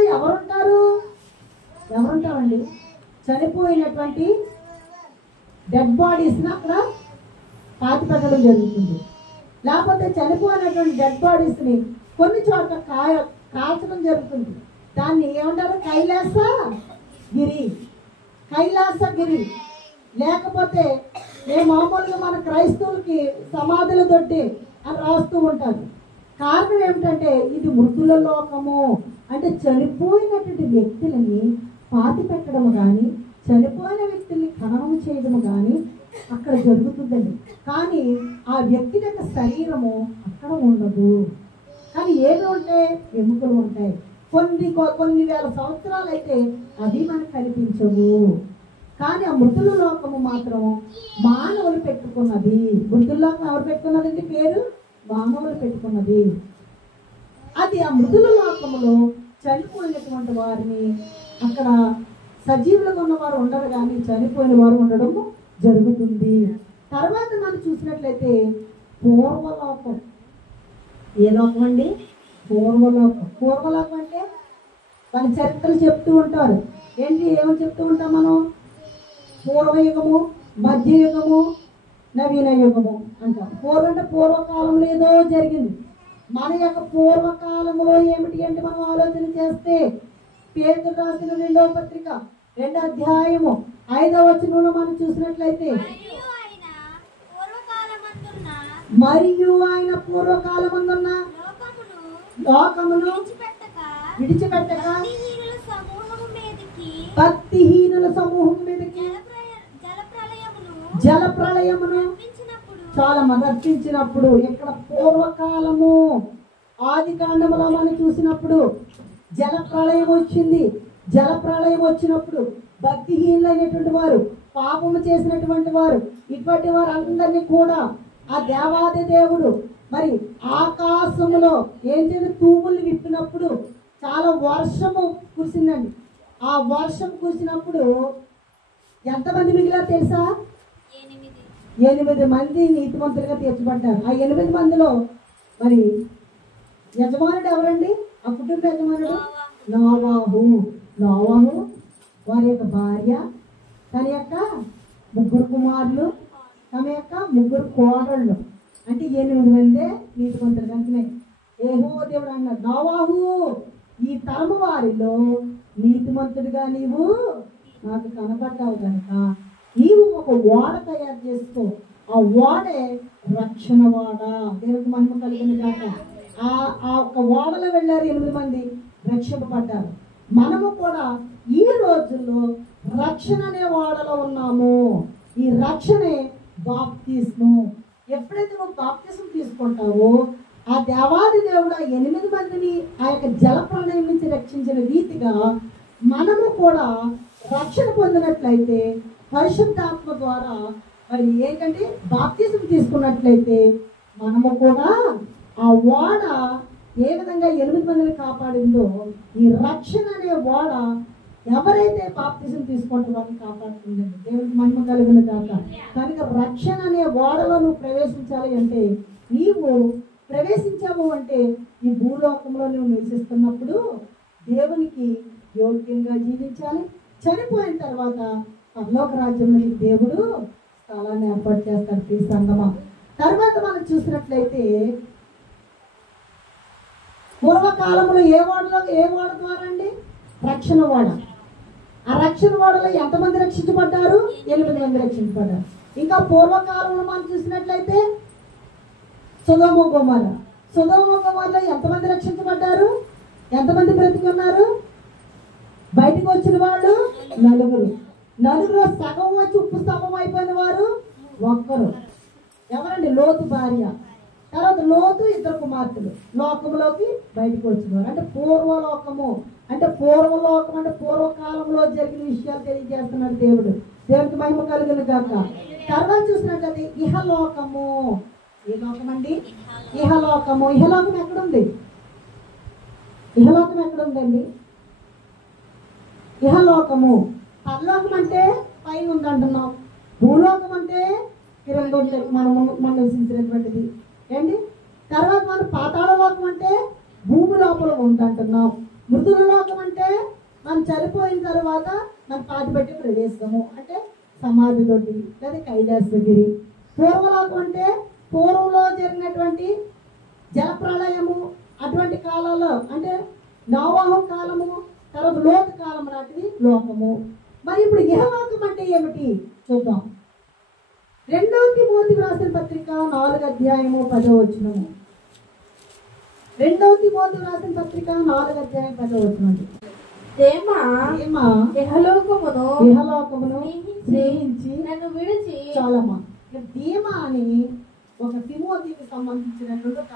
ఎవరుంటారండి? చనిపోయినటువంటి డెడ్ బాడీస్ని అక్కడ పాతి పెట్టడం జరుగుతుంది. లేకపోతే చనిపోయినటువంటి డెడ్ బాడీస్ని కొన్ని చోట్ల కాల్చడం జరుగుతుంది. దాన్ని ఏమంటారు? కైలాసగిరి. లేకపోతే మామూలుగా మన క్రైస్తవులకి సమాధుల దొడ్డి అని రాస్తూ ఉంటారు. కారణం ఏమిటంటే ఇది మృతుల లోకము. అంటే చనిపోయినటువంటి వ్యక్తులని పాతి పెట్టడము కానీ చనిపోయిన వ్యక్తుల్ని ఖననం చేయడము కానీ అక్కడ జరుగుతుందండి. కానీ ఆ వ్యక్తి యొక్క శరీరము అక్కడ ఉండదు. కానీ ఏమి ఉంటాయి? ఎముకలు ఉంటాయి. కొన్ని వేల సంవత్సరాలు అయితే అవి మనకు కనిపించవు. కానీ ఆ మృతుల లోకము మాత్రం మానవులు పెట్టుకున్నది. మృతుల లోకం ఎవరు పెట్టుకున్నదండి? పేరు మానవులు పెట్టుకున్నది. అది ఆ మృతుల లోకములో చనిపోయినటువంటి వారిని అక్కడ సజీవులుగా ఉన్నవారు ఉండరు, కానీ చనిపోయిన వారు ఉండడము జరుగుతుంది. తర్వాత మనం చూసినట్లయితే పూర్వలోకం. ఏ లోకం అండి? పూర్వలోకం. పూర్వలోకం అంటే మన చరిత్రలు చెప్తూ ఉంటారు. ఏమని చెప్తూ ఉంటాం మనం? పూర్వయుగము, మధ్యయుగము, నవీన యుగము అంటాం. పూర్వం అంటే పూర్వకాలంలో ఏదో జరిగింది. మన యొక్క పూర్వకాలంలో ఏమిటి అంటే మనం ఆలోచన చేస్తే పేతురు రాసిన 2వ పత్రిక 2వ అధ్యాయము 5వ వచనంలో మనం చూసినట్లయితే మరియు ఆయన పూర్వకాలమందున్న లోకమును విడిచిపెట్టక భక్తిహీనుల సమూహం మీదకి జల ప్రళయమును చాలా మదర్పించినప్పుడు. ఇక్కడ పూర్వకాలము ఆది కాండములో మనం చూసినప్పుడు జల ప్రళయం వచ్చింది. జల ప్రళయం వచ్చినప్పుడు భక్తిహీనులైనటువంటి వారు, పాపము చేసినటువంటి వారు, ఇటువంటి వారు అందరినీ కూడా ఆ దేవాది దేవుడు మరి ఆకాశములో ఏం చేసి తూములు విప్పినప్పుడు చాలా వర్షము కురిసిందండి. ఆ వర్షం కురిసినప్పుడు ఎంతమంది మిగిలారు తెలుసా? 8 మంది నీతిమంతులుగా తీర్చబడ్డారు. ఆ 8 మందిలో మరి యజమానుడు ఎవరండి? ఆ కుటుంబ యజమానుడు నోవాహు. వారి యొక్క భార్య, తన యొక్క 3 కుమారులు, తమ యొక్క 3 కోడళ్ళు, అంటే 8 మందే నీతిమంతులు. కనుకనే యెహోవా దేవుడు అన్నాడు, నోవాహు ఈ తరము వారిలో నీతిమంతులు స్నేహితుడిగా నీవు నాకు కనపడ్డావు కనుక నీవు ఒక ఓడ తయారు చేసుకో. ఆ ఓడే రక్షణ ఓడ. దేవునికి మహిమ కలిగిన కాక. ఆ ఒక్క ఓడలో వెళ్ళారు 8 మంది, రక్షింపబడ్డారు. మనము కూడా ఈ రోజుల్లో రక్షణ అనే ఓడలో ఉన్నాము. ఈ రక్షణే బాప్తిస్ము. ఎప్పుడైతే నువ్వు బాప్తిస్ము తీసుకుంటావో ఆ దేవాది దేవుడు 8 మందిని ఆ యొక్క జల ప్రళయం నుంచి రక్షించిన రీతిగా మనము కూడా రక్షణ పొందినట్లయితే పరిశుద్ధాత్మ ద్వారా మరి ఏంటంటే బాప్తిస్ము తీసుకున్నట్లయితే మనము కూడా ఆ ఓడ ఏ విధంగా 8 మందిని కాపాడిందో ఈ రక్షణ అనే ఓడ ఎవరైతే బాప్తిస్ము తీసుకుంటారో వారిని కాపాడుతుందండి. దేవునికి మహిమ కలుగును గాక. కనుక రక్షణ అనే ఓడలో నువ్వు ప్రవేశించాలి అంటే నీవు ప్రవేశించావు అంటే ఈ భూలోకంలో నువ్వు నివసిస్తున్నప్పుడు దేవునికి యోగ్యంగా జీవించాలి. చనిపోయిన తర్వాత పరలోక రాజ్యంలో నీకు దేవుడు స్థలాన్ని ఏర్పాటు చేస్తాడు. ఈ సంగమా తర్వాత మనం చూసినట్లయితే పూర్వకాలంలో ఏ ఓడ ద్వారా అండి? రక్షణ ఓడ. ఆ రక్షణ ఓడలో ఎంతమంది రక్షించబడ్డారు? 8 మంది రక్షించబడ్డారు. ఇంకా పూర్వకాలంలో మనం చూసినట్లయితే సొదొమ గొమొర్రాలో ఎంతమంది రక్షించబడ్డారు? ఎంతమంది బ్రతికున్నారు? బయటకు వచ్చిన వాళ్ళు 9. 9లో సగం వచ్చి ఉప్పు స్తంభం అయిపోయిన వారు 1. ఎవరండి? లోతు భార్య. తర్వాత లోతు 2 కుమార్తెలు లోకంలోకి బయటకు వచ్చినవారు. అంటే పూర్వలోకము అంటే పూర్వలోకం అంటే పూర్వకాలంలో జరిగిన విషయాలు తెలియజేస్తున్నాడు దేవుడు. దేవుడికి మహిమ కలుగును గాక. తర్వాత చూసినట్లయితే ఇహలోకము. ఏ లోకం అండి? ఇహలోకము. ఇహలోకం ఎక్కడుంది? ఇహలోకం ఎక్కడుందండి? ఇహలోకము. పరలోకం అంటే పైన ఉందంటున్నాం. భూలోకం అంటే కింద ఉంటుంది మనం నివసించినటువంటిది ఏంటి. తర్వాత మనం పాతాళ లోకం అంటే భూమి లోపల ఉందంటున్నాం. మృతుల లోకం అంటే మనం చనిపోయిన తర్వాత మనం పాతిపెట్టి ప్రవేశము అంటే సమాధి తోటి లేదా కైలాసగిరి. పూర్వలోకం అంటే పూర్వంలో జరిగినటువంటి జలప్రళయము అటువంటి కాలంలో అంటే నోవాహు కాలము తర్వాత లోతు కాలం నాటిది లోకము. మరి ఇప్పుడు ఇహలోకం అంటే ఏమిటి చూద్దాం. 2 తిమోతికి రాసిన పత్రిక 4వ అధ్యాయము 10వ వచనము. 2 తిమోతికి రాసిన పత్రిక 4వ అధ్యాయం 10వ వచనం. ఇహలోకమును స్నేహించి నన్ను విడిచి చాలమ్మా. దేమా అని ఒక తిమోతికి సంబంధించినటువంటి ఒక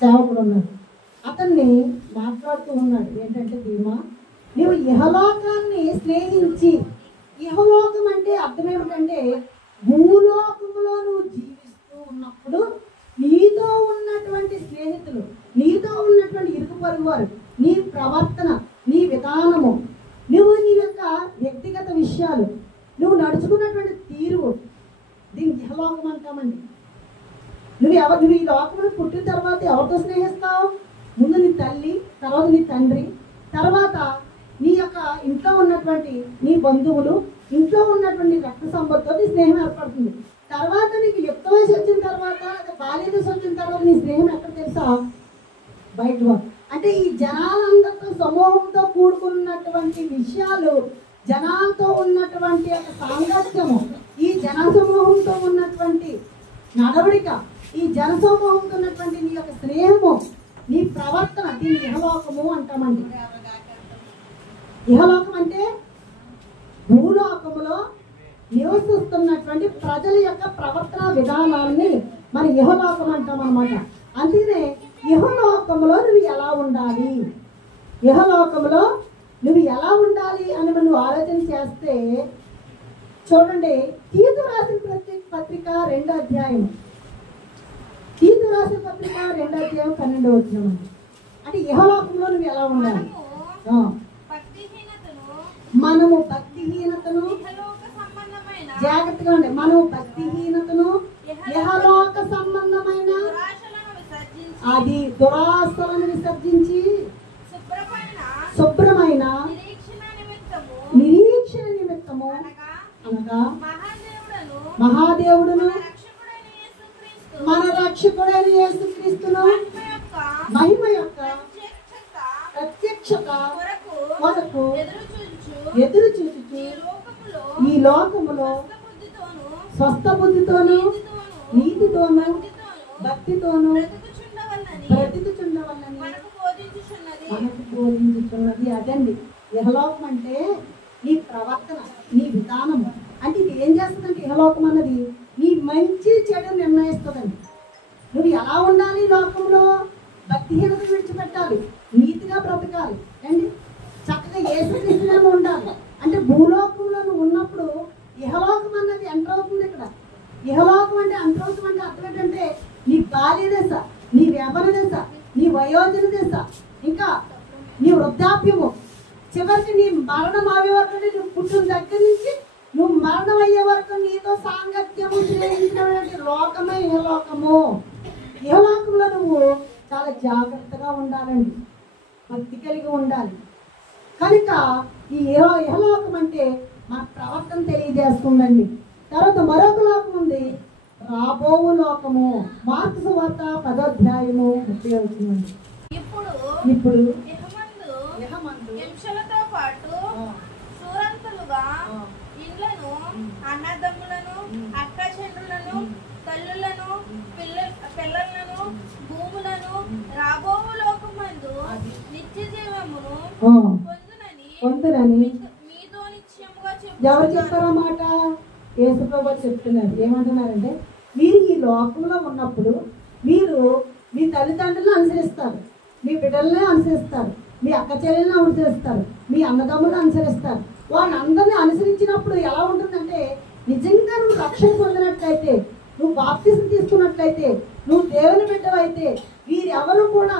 సేవకుడు ఉన్నాడు. అతన్ని మాట్లాడుతూ ఉన్నాడు. ఏంటంటే దేమా, నీవు ఇహలోకాన్ని స్నేహించి. ఇహలోకం అంటే అర్థం ఏమిటంటే భూలోకంలో నువ్వు జీవిస్తూ ఉన్నప్పుడు నీతో ఉన్నటువంటి స్నేహితులు, నీతో ఉన్నటువంటి ఇరుగు పొరుగు వారు, నీ ప్రవర్తన, నీ విధానము, నువ్వు నీ యొక్క వ్యక్తిగత విషయాలు, నువ్వు నడుచుకున్నటువంటి తీరు, దీనికి ఇహలోకం అంటామండి. నువ్వు ఈ లోకంలో పుట్టిన తర్వాత ఎవరితో స్నేహిస్తావు? ముందు నీ తల్లి, తర్వాత నీ తండ్రి, తర్వాత నీ యొక్క ఇంట్లో ఉన్నటువంటి నీ బంధువులు, ఇంట్లో ఉన్నటువంటి రక్త సంబంధంతో నీ స్నేహం ఏర్పడుతుంది. తర్వాత నీకు యుక్త వయసు వచ్చిన తర్వాత బాల్య దశ వచ్చిన తర్వాత నీ స్నేహం ఎక్కడ తెలుసా? బయట. అంటే ఈ జనాలందరితో సమూహంతో కూడుకున్నటువంటి విషయాలు, జనాలతో ఉన్నటువంటి యొక్క సాంగత్యము, ఈ జన సమూహంతో ఉన్నటువంటి నడవడిక, ఈ జన సమూహంతో ఉన్నటువంటి నీ యొక్క స్నేహము, నీ ప్రవర్తన, దీన్ని ఇహలోకము అంటామండి. ఇహలోకం అంటే భూలోకములో నివసిస్తున్నటువంటి ప్రజల యొక్క ప్రవర్తన విధానాన్ని మనం ఇహలోకం అంటాం అన్నమాట. అందుకనే ఇహలోకంలో నువ్వు ఎలా ఉండాలి, ఇహలోకంలో నువ్వు ఎలా ఉండాలి అని నువ్వు ఆలోచన చేస్తే చూడండి. తీతు రాసిన పత్రిక 2వ అధ్యాయం, తీతు రాసిన పత్రిక 2వ అధ్యాయం 12వ వచనం. అంటే ఇహలోకంలో నువ్వు ఎలా ఉండాలి? మనము భక్తిహీనతను, జాగ్రత్తగా ఉండే, మనము భక్తిహీనతను, ఇహలోక సంబంధమైన అది దురాశలను విసర్జించి శుభ్రమైన నిరీక్షణ నిమిత్తము అనగా మహాదేవుడును మన రక్షకుడైన యేసుక్రీస్తును మహిమ యొక్క ప్రత్యక్షత కొరకు ఎదురు చూచుచు ఈ లోకములో స్వస్థ బుద్ధితోను నీతితోను భక్తితోను బ్రతుకుచుండవలని మనకు బోధించుచున్నది. అదండి ఇహలోకం అంటే నీ ప్రవర్తన, నీ విధానము. అంటే ఇది ఏం చేస్తుందంటే ఇహలోకం అన్నది నీ మంచి చెడు నిర్ణయిస్తుందండి. నువ్వు ఎలా ఉండాలి లోకంలో? భక్తిహీనత విడిచిపెట్టాలి, నీతిగా బ్రతకాలి అండి, చక్కగా యేసుక్రీస్తుగా ఉండాలి. అంటే భూలోకంలో నువ్వు ఉన్నప్పుడు ఇహలోకం అన్నది ఎంటర్ అవుతుంది. ఇక్కడ ఇహలోకం అంటే ఎంటర్ అవుతుంది అంటే అర్థం ఏంటంటే నీ బాల్య దశ, నీ వ్యవన దశ, నీ వయోజన దశ, ఇంకా నీ వృద్ధాప్యము, చివరికి నీ మరణం అయ్యే వరకు, నువ్వు పుట్టిన దగ్గర నుంచి నువ్వు మరణం అయ్యే వరకు నీతో సాంగత్యము చేయించినటువంటి లోకమే ఇహలోకము. ఇహలోకంలో నువ్వు చాలా జాగ్రత్తగా ఉండాలండి, భక్తి కలిగి ఉండాలి. కనుక ఈ ఇహలోకం అంటే మన ప్రవర్తన తెలియజేస్తుందండి. తర్వాత మరొక లోకం ఉంది, రాబో లోకము. మార్కు సువార్త 10వ అధ్యాయము 30వ వచనమండి. ఇప్పుడు హింసలతో పాటు సూరంతులుగా ఇండ్లను, అన్నదమ్ములను, అక్క చెండ్రులను, తల్లులను, పిల్లలను, భూములను రాబో లోకమందు నిత్య జీవమును పొందునని మీతో నిశ్చయముగా ఎవరు చెప్పారన్నమాట? యేసుప్రభు చెప్తున్నారు. ఏమంటున్నారంటే మీరు ఈ లోకంలో ఉన్నప్పుడు మీరు మీ తల్లిదండ్రులను అనుసరిస్తారు, మీ బిడ్డలనే అనుసరిస్తారు, మీ అక్క చెల్లెలను అనుసరిస్తారు, మీ అన్నదమ్ములను అనుసరిస్తారు. వాళ్ళందరినీ అనుసరించినప్పుడు ఎలా ఉంటుందంటే నిజంగా నువ్వు రక్షణ పొందినట్లయితే, నువ్వు బాప్తిసం తీసుకున్నట్లయితే, నువ్వు దేవుని బిడ్డవైతే, వీరెవరు కూడా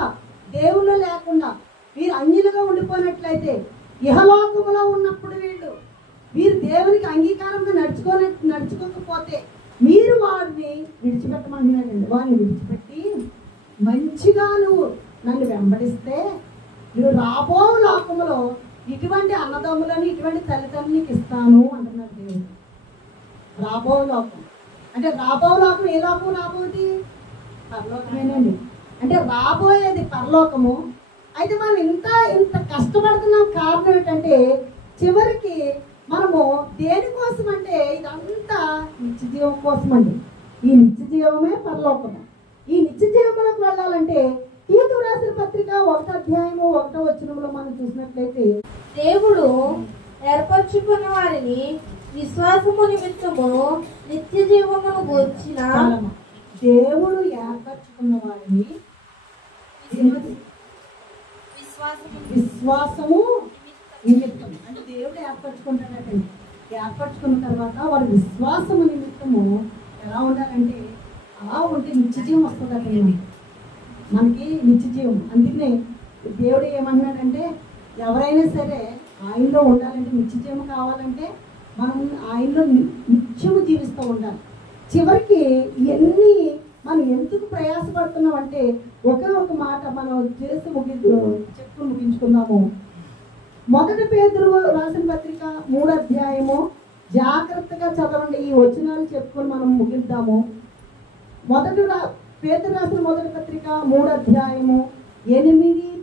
దేవుళ్ళు లేకుండా వీరు అన్యులుగా ఉండిపోయినట్లయితే, ఇహలోకములో ఉన్నప్పుడు వీరు దేవునికి అంగీకారంగా నడుచుకోకపోతే మీరు వారిని విడిచిపెట్టమంటున్నారండి. వారిని విడిచిపెట్టి మంచిగా నువ్వు నన్ను వెంబడిస్తే నువ్వు రాబో లోకములో ఇటువంటి అన్నదమ్ములను, ఇటువంటి తల్లిదండ్రులకి ఇస్తాను అంటున్నారు దేవుడు. రాబో లోకం అంటే రాబో లోకం ఏ లోకం రాబోది? పరలోకమేనండి. అంటే రాబోయేది పరలోకము. అయితే మనం ఇంత కష్టపడుతున్నాం కారణం ఏంటంటే చివరికి మనము దేనికోసం అంటే ఇదంతా నిత్య జీవం కోసం అండి. ఈ నిత్య జీవమే పరలోకము. ఈ నిత్య జీవంలోకి వెళ్ళాలంటే తీతు రాసిన పత్రిక 1వ అధ్యాయము 1వ వచనంలో మనం చూసినట్లయితే దేవుడు ఏర్పరచుకున్న వారిని విశ్వాసము నిమిత్తము నిత్య జీవమును గూర్చిన దేవుడు ఏర్పరచుకున్న వారిని విశ్వాసము నిమిత్తం అంటే దేవుడు ఏర్పరచుకుంటాడంటే ఏర్పరచుకున్న తర్వాత వారి విశ్వాసము నిమిత్తము ఎలా ఉండాలంటే అలా ఉంటే నిత్య జీవం వస్తుందండి. మనకి నిత్య జీవం. అందుకనే దేవుడు ఏమన్నాడంటే ఎవరైనా సరే ఆయనలో ఉండాలంటే, నిత్య జీవం కావాలంటే మనం ఆయనలో నిత్యము జీవిస్తూ ఉండాలి. చివరికి ఇవన్నీ మనం ఎందుకు ప్రయాసపడుతున్నాం అంటే ఒకే ఒక మాట మనం చేసి చెప్పుకుని ముగించుకుందాము. 1 పేతురు రాసిన పత్రిక 3వ అధ్యాయము జాగ్రత్తగా చదవండి. ఈ వచనాలు చెప్పుకొని మనం ముగిద్దాము. పేతురు రాసిన 1వ పత్రిక 3వ అధ్యాయము 8,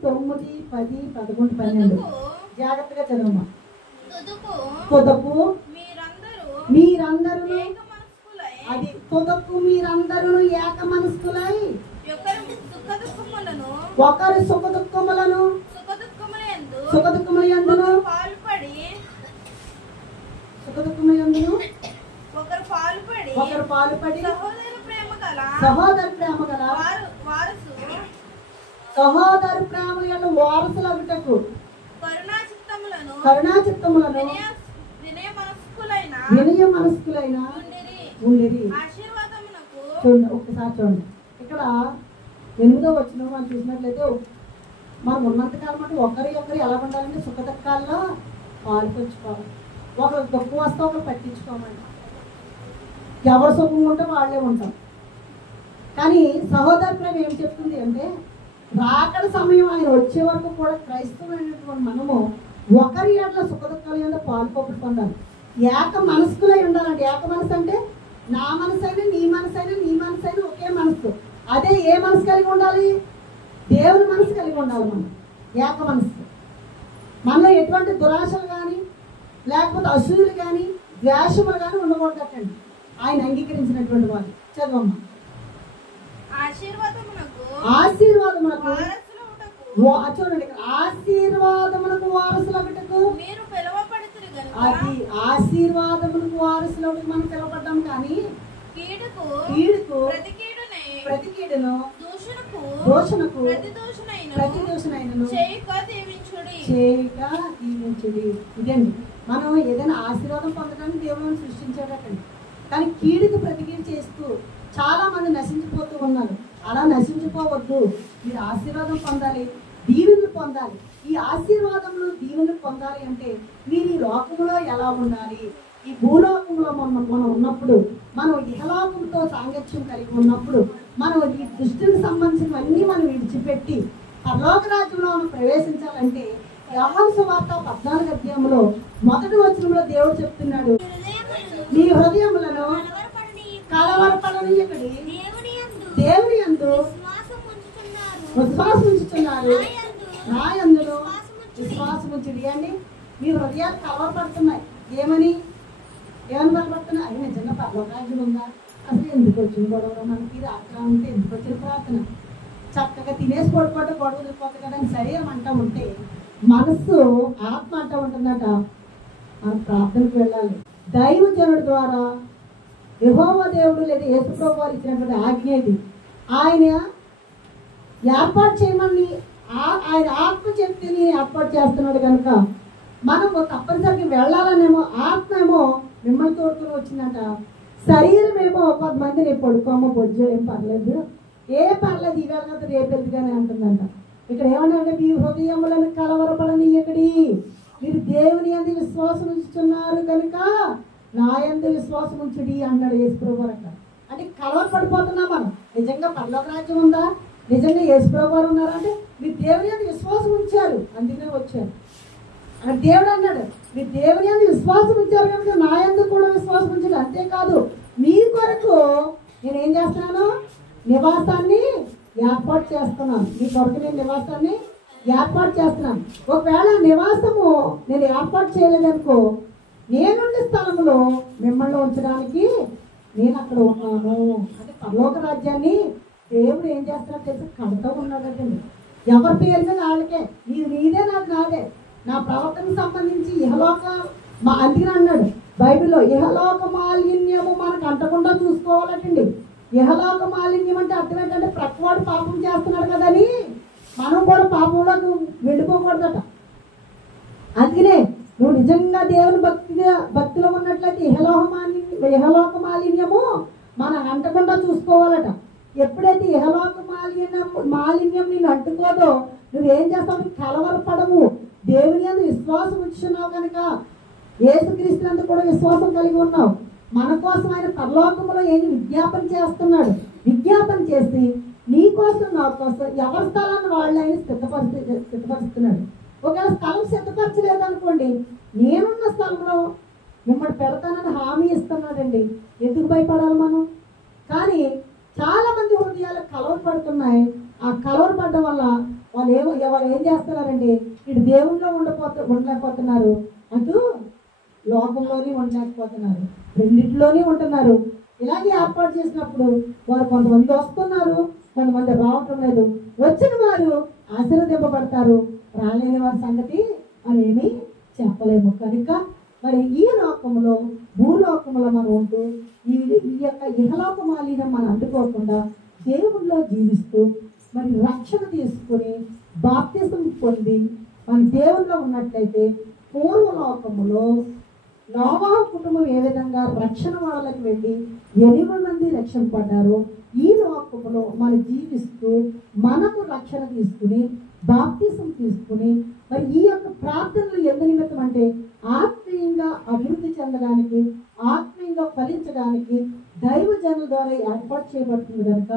9, 10, 11, 12 జాగ్రత్తగా చదవమ్మా. తుదకు మీరందరూ అది తుదకు మీరందరూ ఏక మనస్కులై ఒకరి సుఖ దుఃఖములను ఒకరు పాలుపడి సహోదర ప్రేమ వారసులగుటకు కరుణా చిత్తములను వినయ మనస్కులైన ఉండేది. చూడండి, ఒక్కసారి చూడండి. ఇక్కడ 8వ వచనం మనం చూసినట్లయితే మనం ఉన్నంతకాలం అంటే ఒకరు ఎలా ఉండాలంటే సుఖ దుఃఖాల్లో పాల్పంచుకోవాలి. ఒకరు దుఃఖం వస్తే ఒకరు పట్టించుకోమండి. ఎవరు సుఖం ఉంటే వాళ్ళే ఉంటాం. కానీ సహోదర ప్రేమ ఏం చెప్తుంది అంటే రాకడ సమయం ఆయన వచ్చే వరకు కూడా క్రైస్తవులైనటువంటి మనము ఒకరి ఏళ్ళ సుఖ దుఃఖాల మీద పాల్పొప్పుడు పొందాలి. ఏక మనస్కులై ఉండాలండి. ఏక మనసు అంటే నా మనసు అయినా నీ మనసు అయినా నీ మనసు అయినా ఒకే మనసు. అదే ఏ మనసు కలిగి ఉండాలి? దేవుని మనసు కలిగి ఉండాలి. మనం ఏక మనసు. మనలో ఎటువంటి దురాశలు కానీ లేకపోతే అసూయలు కానీ ద్వేషములు కానీ ఉండకూడదటండి ఆయన అంగీకరించినటువంటి వాళ్ళు. చదవమ్మా. ఆశీర్వాదమునకు చూడండి ఇక్కడ, ఆశీర్వాదమునకు వారసులగుటకు అది ఆశీర్వాదమునకు వారసులగుటకు మనం పిలవబడ్డాం. కానీ కీడుకు ప్రతి కీడును దూషణకు ప్రతి దూషణైనను చేయక దీవించుడి. ఇదండి మనం ఏదైనా ఆశీర్వాదం పొందడానికి దేవుడు సృష్టించాడటండి. కానీ కీడుకు ప్రతి కీడు చేస్తూ చాలా మంది నశించిపోతూ ఉన్నారు. అలా నశించిపోవద్దు. మీరు ఆశీర్వాదం పొందాలి, దీవెనలు పొందాలి. ఈ ఆశీర్వాదంలో దీవెనలు పొందాలి అంటే మీరు ఈ లోకంలో ఎలా ఉండాలి, ఈ భూలోకంలో మనం ఉన్నప్పుడు, మనం ఇహలోకంతో సాంగత్యం కలిగి ఉన్నప్పుడు, మనం ఈ దృష్టికి సంబంధించినవన్నీ మనం విడిచిపెట్టి పరలోక రాజ్యంలో మనం ప్రవేశించాలంటే యోహాను సువార్త 14వ అధ్యాయంలో 1వ వచనంలో దేవుడు చెప్తున్నాడు, నీ హృదయములను కలవరపడనీయకుడి, దేవుని యందు విశ్వాసం ఉంచుతున్నారు, నా యందును విశ్వాసం ఉంచుడి. అండి మీ హృదయాలు కలవరపడుతున్నాయి. ఏమని బలపడుతున్నాయి? అది నిజంగా పరలోక రాజ్యం ఉందా? అసలు ఎందుకు వచ్చిన గొడవలు మనకి రాత్ర ఉంటే ఎందుకు వచ్చిన ప్రార్థన? చక్కగా తినేసి పడుకోవడం గొడవ వదిలిపోతుంది కదా అని శరీరం అంటూ ఉంటే మనస్సు ఆత్మ అంటూ ఉంటుందట. మనం ప్రార్థనకు వెళ్ళాలి. దైవజనుడి ద్వారా యెహోవా దేవుడు లేదా యేసు ప్రభువు వారు ఇచ్చినటువంటి ఆజ్ఞ ఇది. ఆయన ఏర్పాటు చేయమని ఆయన ఆత్మ శక్తిని ఏర్పాటు చేస్తున్నాడు కనుక మనము తప్పనిసరిగా వెళ్ళాలనేమో. ఆత్మ ఏమో మిమ్మల్ని తోడుకొని వచ్చిందట. శరీరం ఏమో 10 మందిని పడుకోమో బొజ్జో ఏం పర్లేదు, ఏ పర్లేదు, ఈవేళ కదా రేపు ఎదుగానే అంటుందంట. ఇక్కడ ఏమన్నా మీ హృదయములను కలవరపడనీయకుడి, మీరు దేవుని యందు విశ్వాసం ఉంచుతున్నారు కనుక నా యందు విశ్వాసం ఉంచుడి అన్నాడు యేసు ప్రభువు అంట. అంటే కలవరపడిపోతున్నాం మనం. నిజంగా పరలోక రాజ్యం ఉందా? నిజంగా యేసు ప్రభువు ఉన్నారంటే మీరు దేవుని యందు విశ్వాసం ఉంచారు, అందుకనే వచ్చారు. అక్కడ దేవుడు అన్నాడు, మీరు దేవుని యందు విశ్వాసం ఉంచారు కనుక నా యందు కూడా విశ్వాసం ఉంచాడు. అంతేకాదు మీ కొరకు నేనేం చేస్తున్నాను, నివాసాన్ని ఏర్పాటు చేస్తున్నాను. మీ కొరకు నేను నివాసాన్ని ఏర్పాటు చేస్తున్నాను. ఒకవేళ నివాసము నేను ఏర్పాటు చేయలేదనుకో, నేనుండే స్థలంలో మిమ్మల్ని ఉంచడానికి నేను అక్కడ ఉన్నాను. అంటే పరలోక రాజ్యాన్ని దేవుడు ఏం చేస్తున్నాడు తెలిసి కడతా ఉన్నాడండి. ఎవరి పేరు మీద వాళ్ళకే, నీదే నాది నాదే. నా ప్రవర్తనకు సంబంధించి ఇహలోక అందుకని అన్నాడు బైబిల్లో, ఇహలోక మాలిన్యము మనకు అంటకుండా చూసుకోవాలటండి. ఇహలోక మాలిన్యం అంటే అర్థం ఏంటంటే ప్రక్కవాడు పాపం చేస్తున్నాడు కదని మనం కూడా పాపంలోకి వెళ్ళిపోకూడదట. అందుకనే నువ్వు నిజంగా దేవుని భక్తిలో ఉన్నట్లయితే ఇహలోక మాలిన్యము మనం అంటకుండా చూసుకోవాలట. ఎప్పుడైతే ఇహలోక మాలిన్యం నేను అంటుకోదో నువ్వేం చేస్తావు, కలవరపడవు. దేవుని యందు విశ్వాసం ఉంచున్నావు కనుక యేసుక్రీస్తునందు కూడా విశ్వాసం కలిగి ఉన్నావు. మన కోసం ఆయన పరలోకంలో ఏంటి విజ్ఞాపన చేస్తున్నాడు. విజ్ఞాపన చేసి నీ కోసం నా కోసం ఎవరి స్థలాన్ని వాళ్ళు ఆయన సిద్ధపరుస్తున్నాడు. ఒకవేళ స్థలం సిద్ధపరచలేదనుకోండి, నేనున్న స్థలంలో మిమ్మల్ని పెడతానని హామీ ఇస్తున్నాడండి. ఎందుకు భయపడాలి మనం? కానీ చాలా మంది హృదయాలు కలవరపడుతున్నాయి. ఆ కలవరపడడం వల్ల వాళ్ళు ఏం చేస్తున్నారండి, ఇటు దేవుళ్ళో ఉండలేకపోతున్నారు, అటు లోకంలోనే ఉండలేకపోతున్నారు, రెండింటిలోనే ఉంటున్నారు. ఇలాగే ఏర్పాటు చేసినప్పుడు వారు కొంతమంది వస్తున్నారు, కొంతమంది రావటం లేదు. వచ్చిన వారు ఆశీర్వదింపబడతారు, రాలేని వారి సంగతి అనేమి చెప్పలేము. కనుక మరి ఈ లోకంలో భూలోకంలో మనం ఉంటూ ఈ యొక్క ఇహలోక మాలిన్యం మనం అందుకోకుండా దేవుళ్ళలో జీవిస్తూ మరి రక్షణ తీసుకుని బాప్తిసం పొంది మన దేవుల్లో ఉన్నట్లయితే పూర్వలోకములో నోవహు కుటుంబం ఏ విధంగా రక్షణ వాళ్ళకి వెళ్ళి 8 మంది రక్షణ పడ్డారో ఈ లోకంలో మనం జీవిస్తూ మనకు రక్షణ తీసుకుని బాప్తిసం తీసుకుని మరి ఈ యొక్క ప్రార్థనలు ఎందు నిమిత్తం అంటే ఆత్మీయంగా అభివృద్ధి చెందడానికి, ఆత్మీయంగా ఫలించడానికి దైవజనుల ద్వారా ఏర్పాటు చేయబడుతుంది కనుక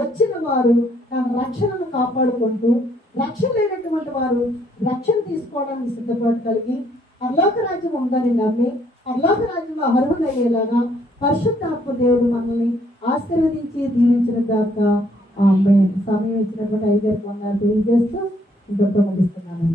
వచ్చిన వారు తన రక్షణను కాపాడుకుంటూ రక్షణ లేనటువంటి వారు రక్షణ తీసుకోవడానికి సిద్ధపాటు కలిగి పరలోక రాజ్యం ఉందని నమ్మి పరలోక రాజ్యంలో అర్హులయ్యేలాగా పరిశుద్ధాత్మ దేవుడు మనల్ని ఆశీర్వదించి దీవించిన దాకా ఆమేన్. సమయం ఇచ్చినటువంటి 5 పొందాలు తెలియజేస్తూ ఇంకొక ముగిస్తున్నాను.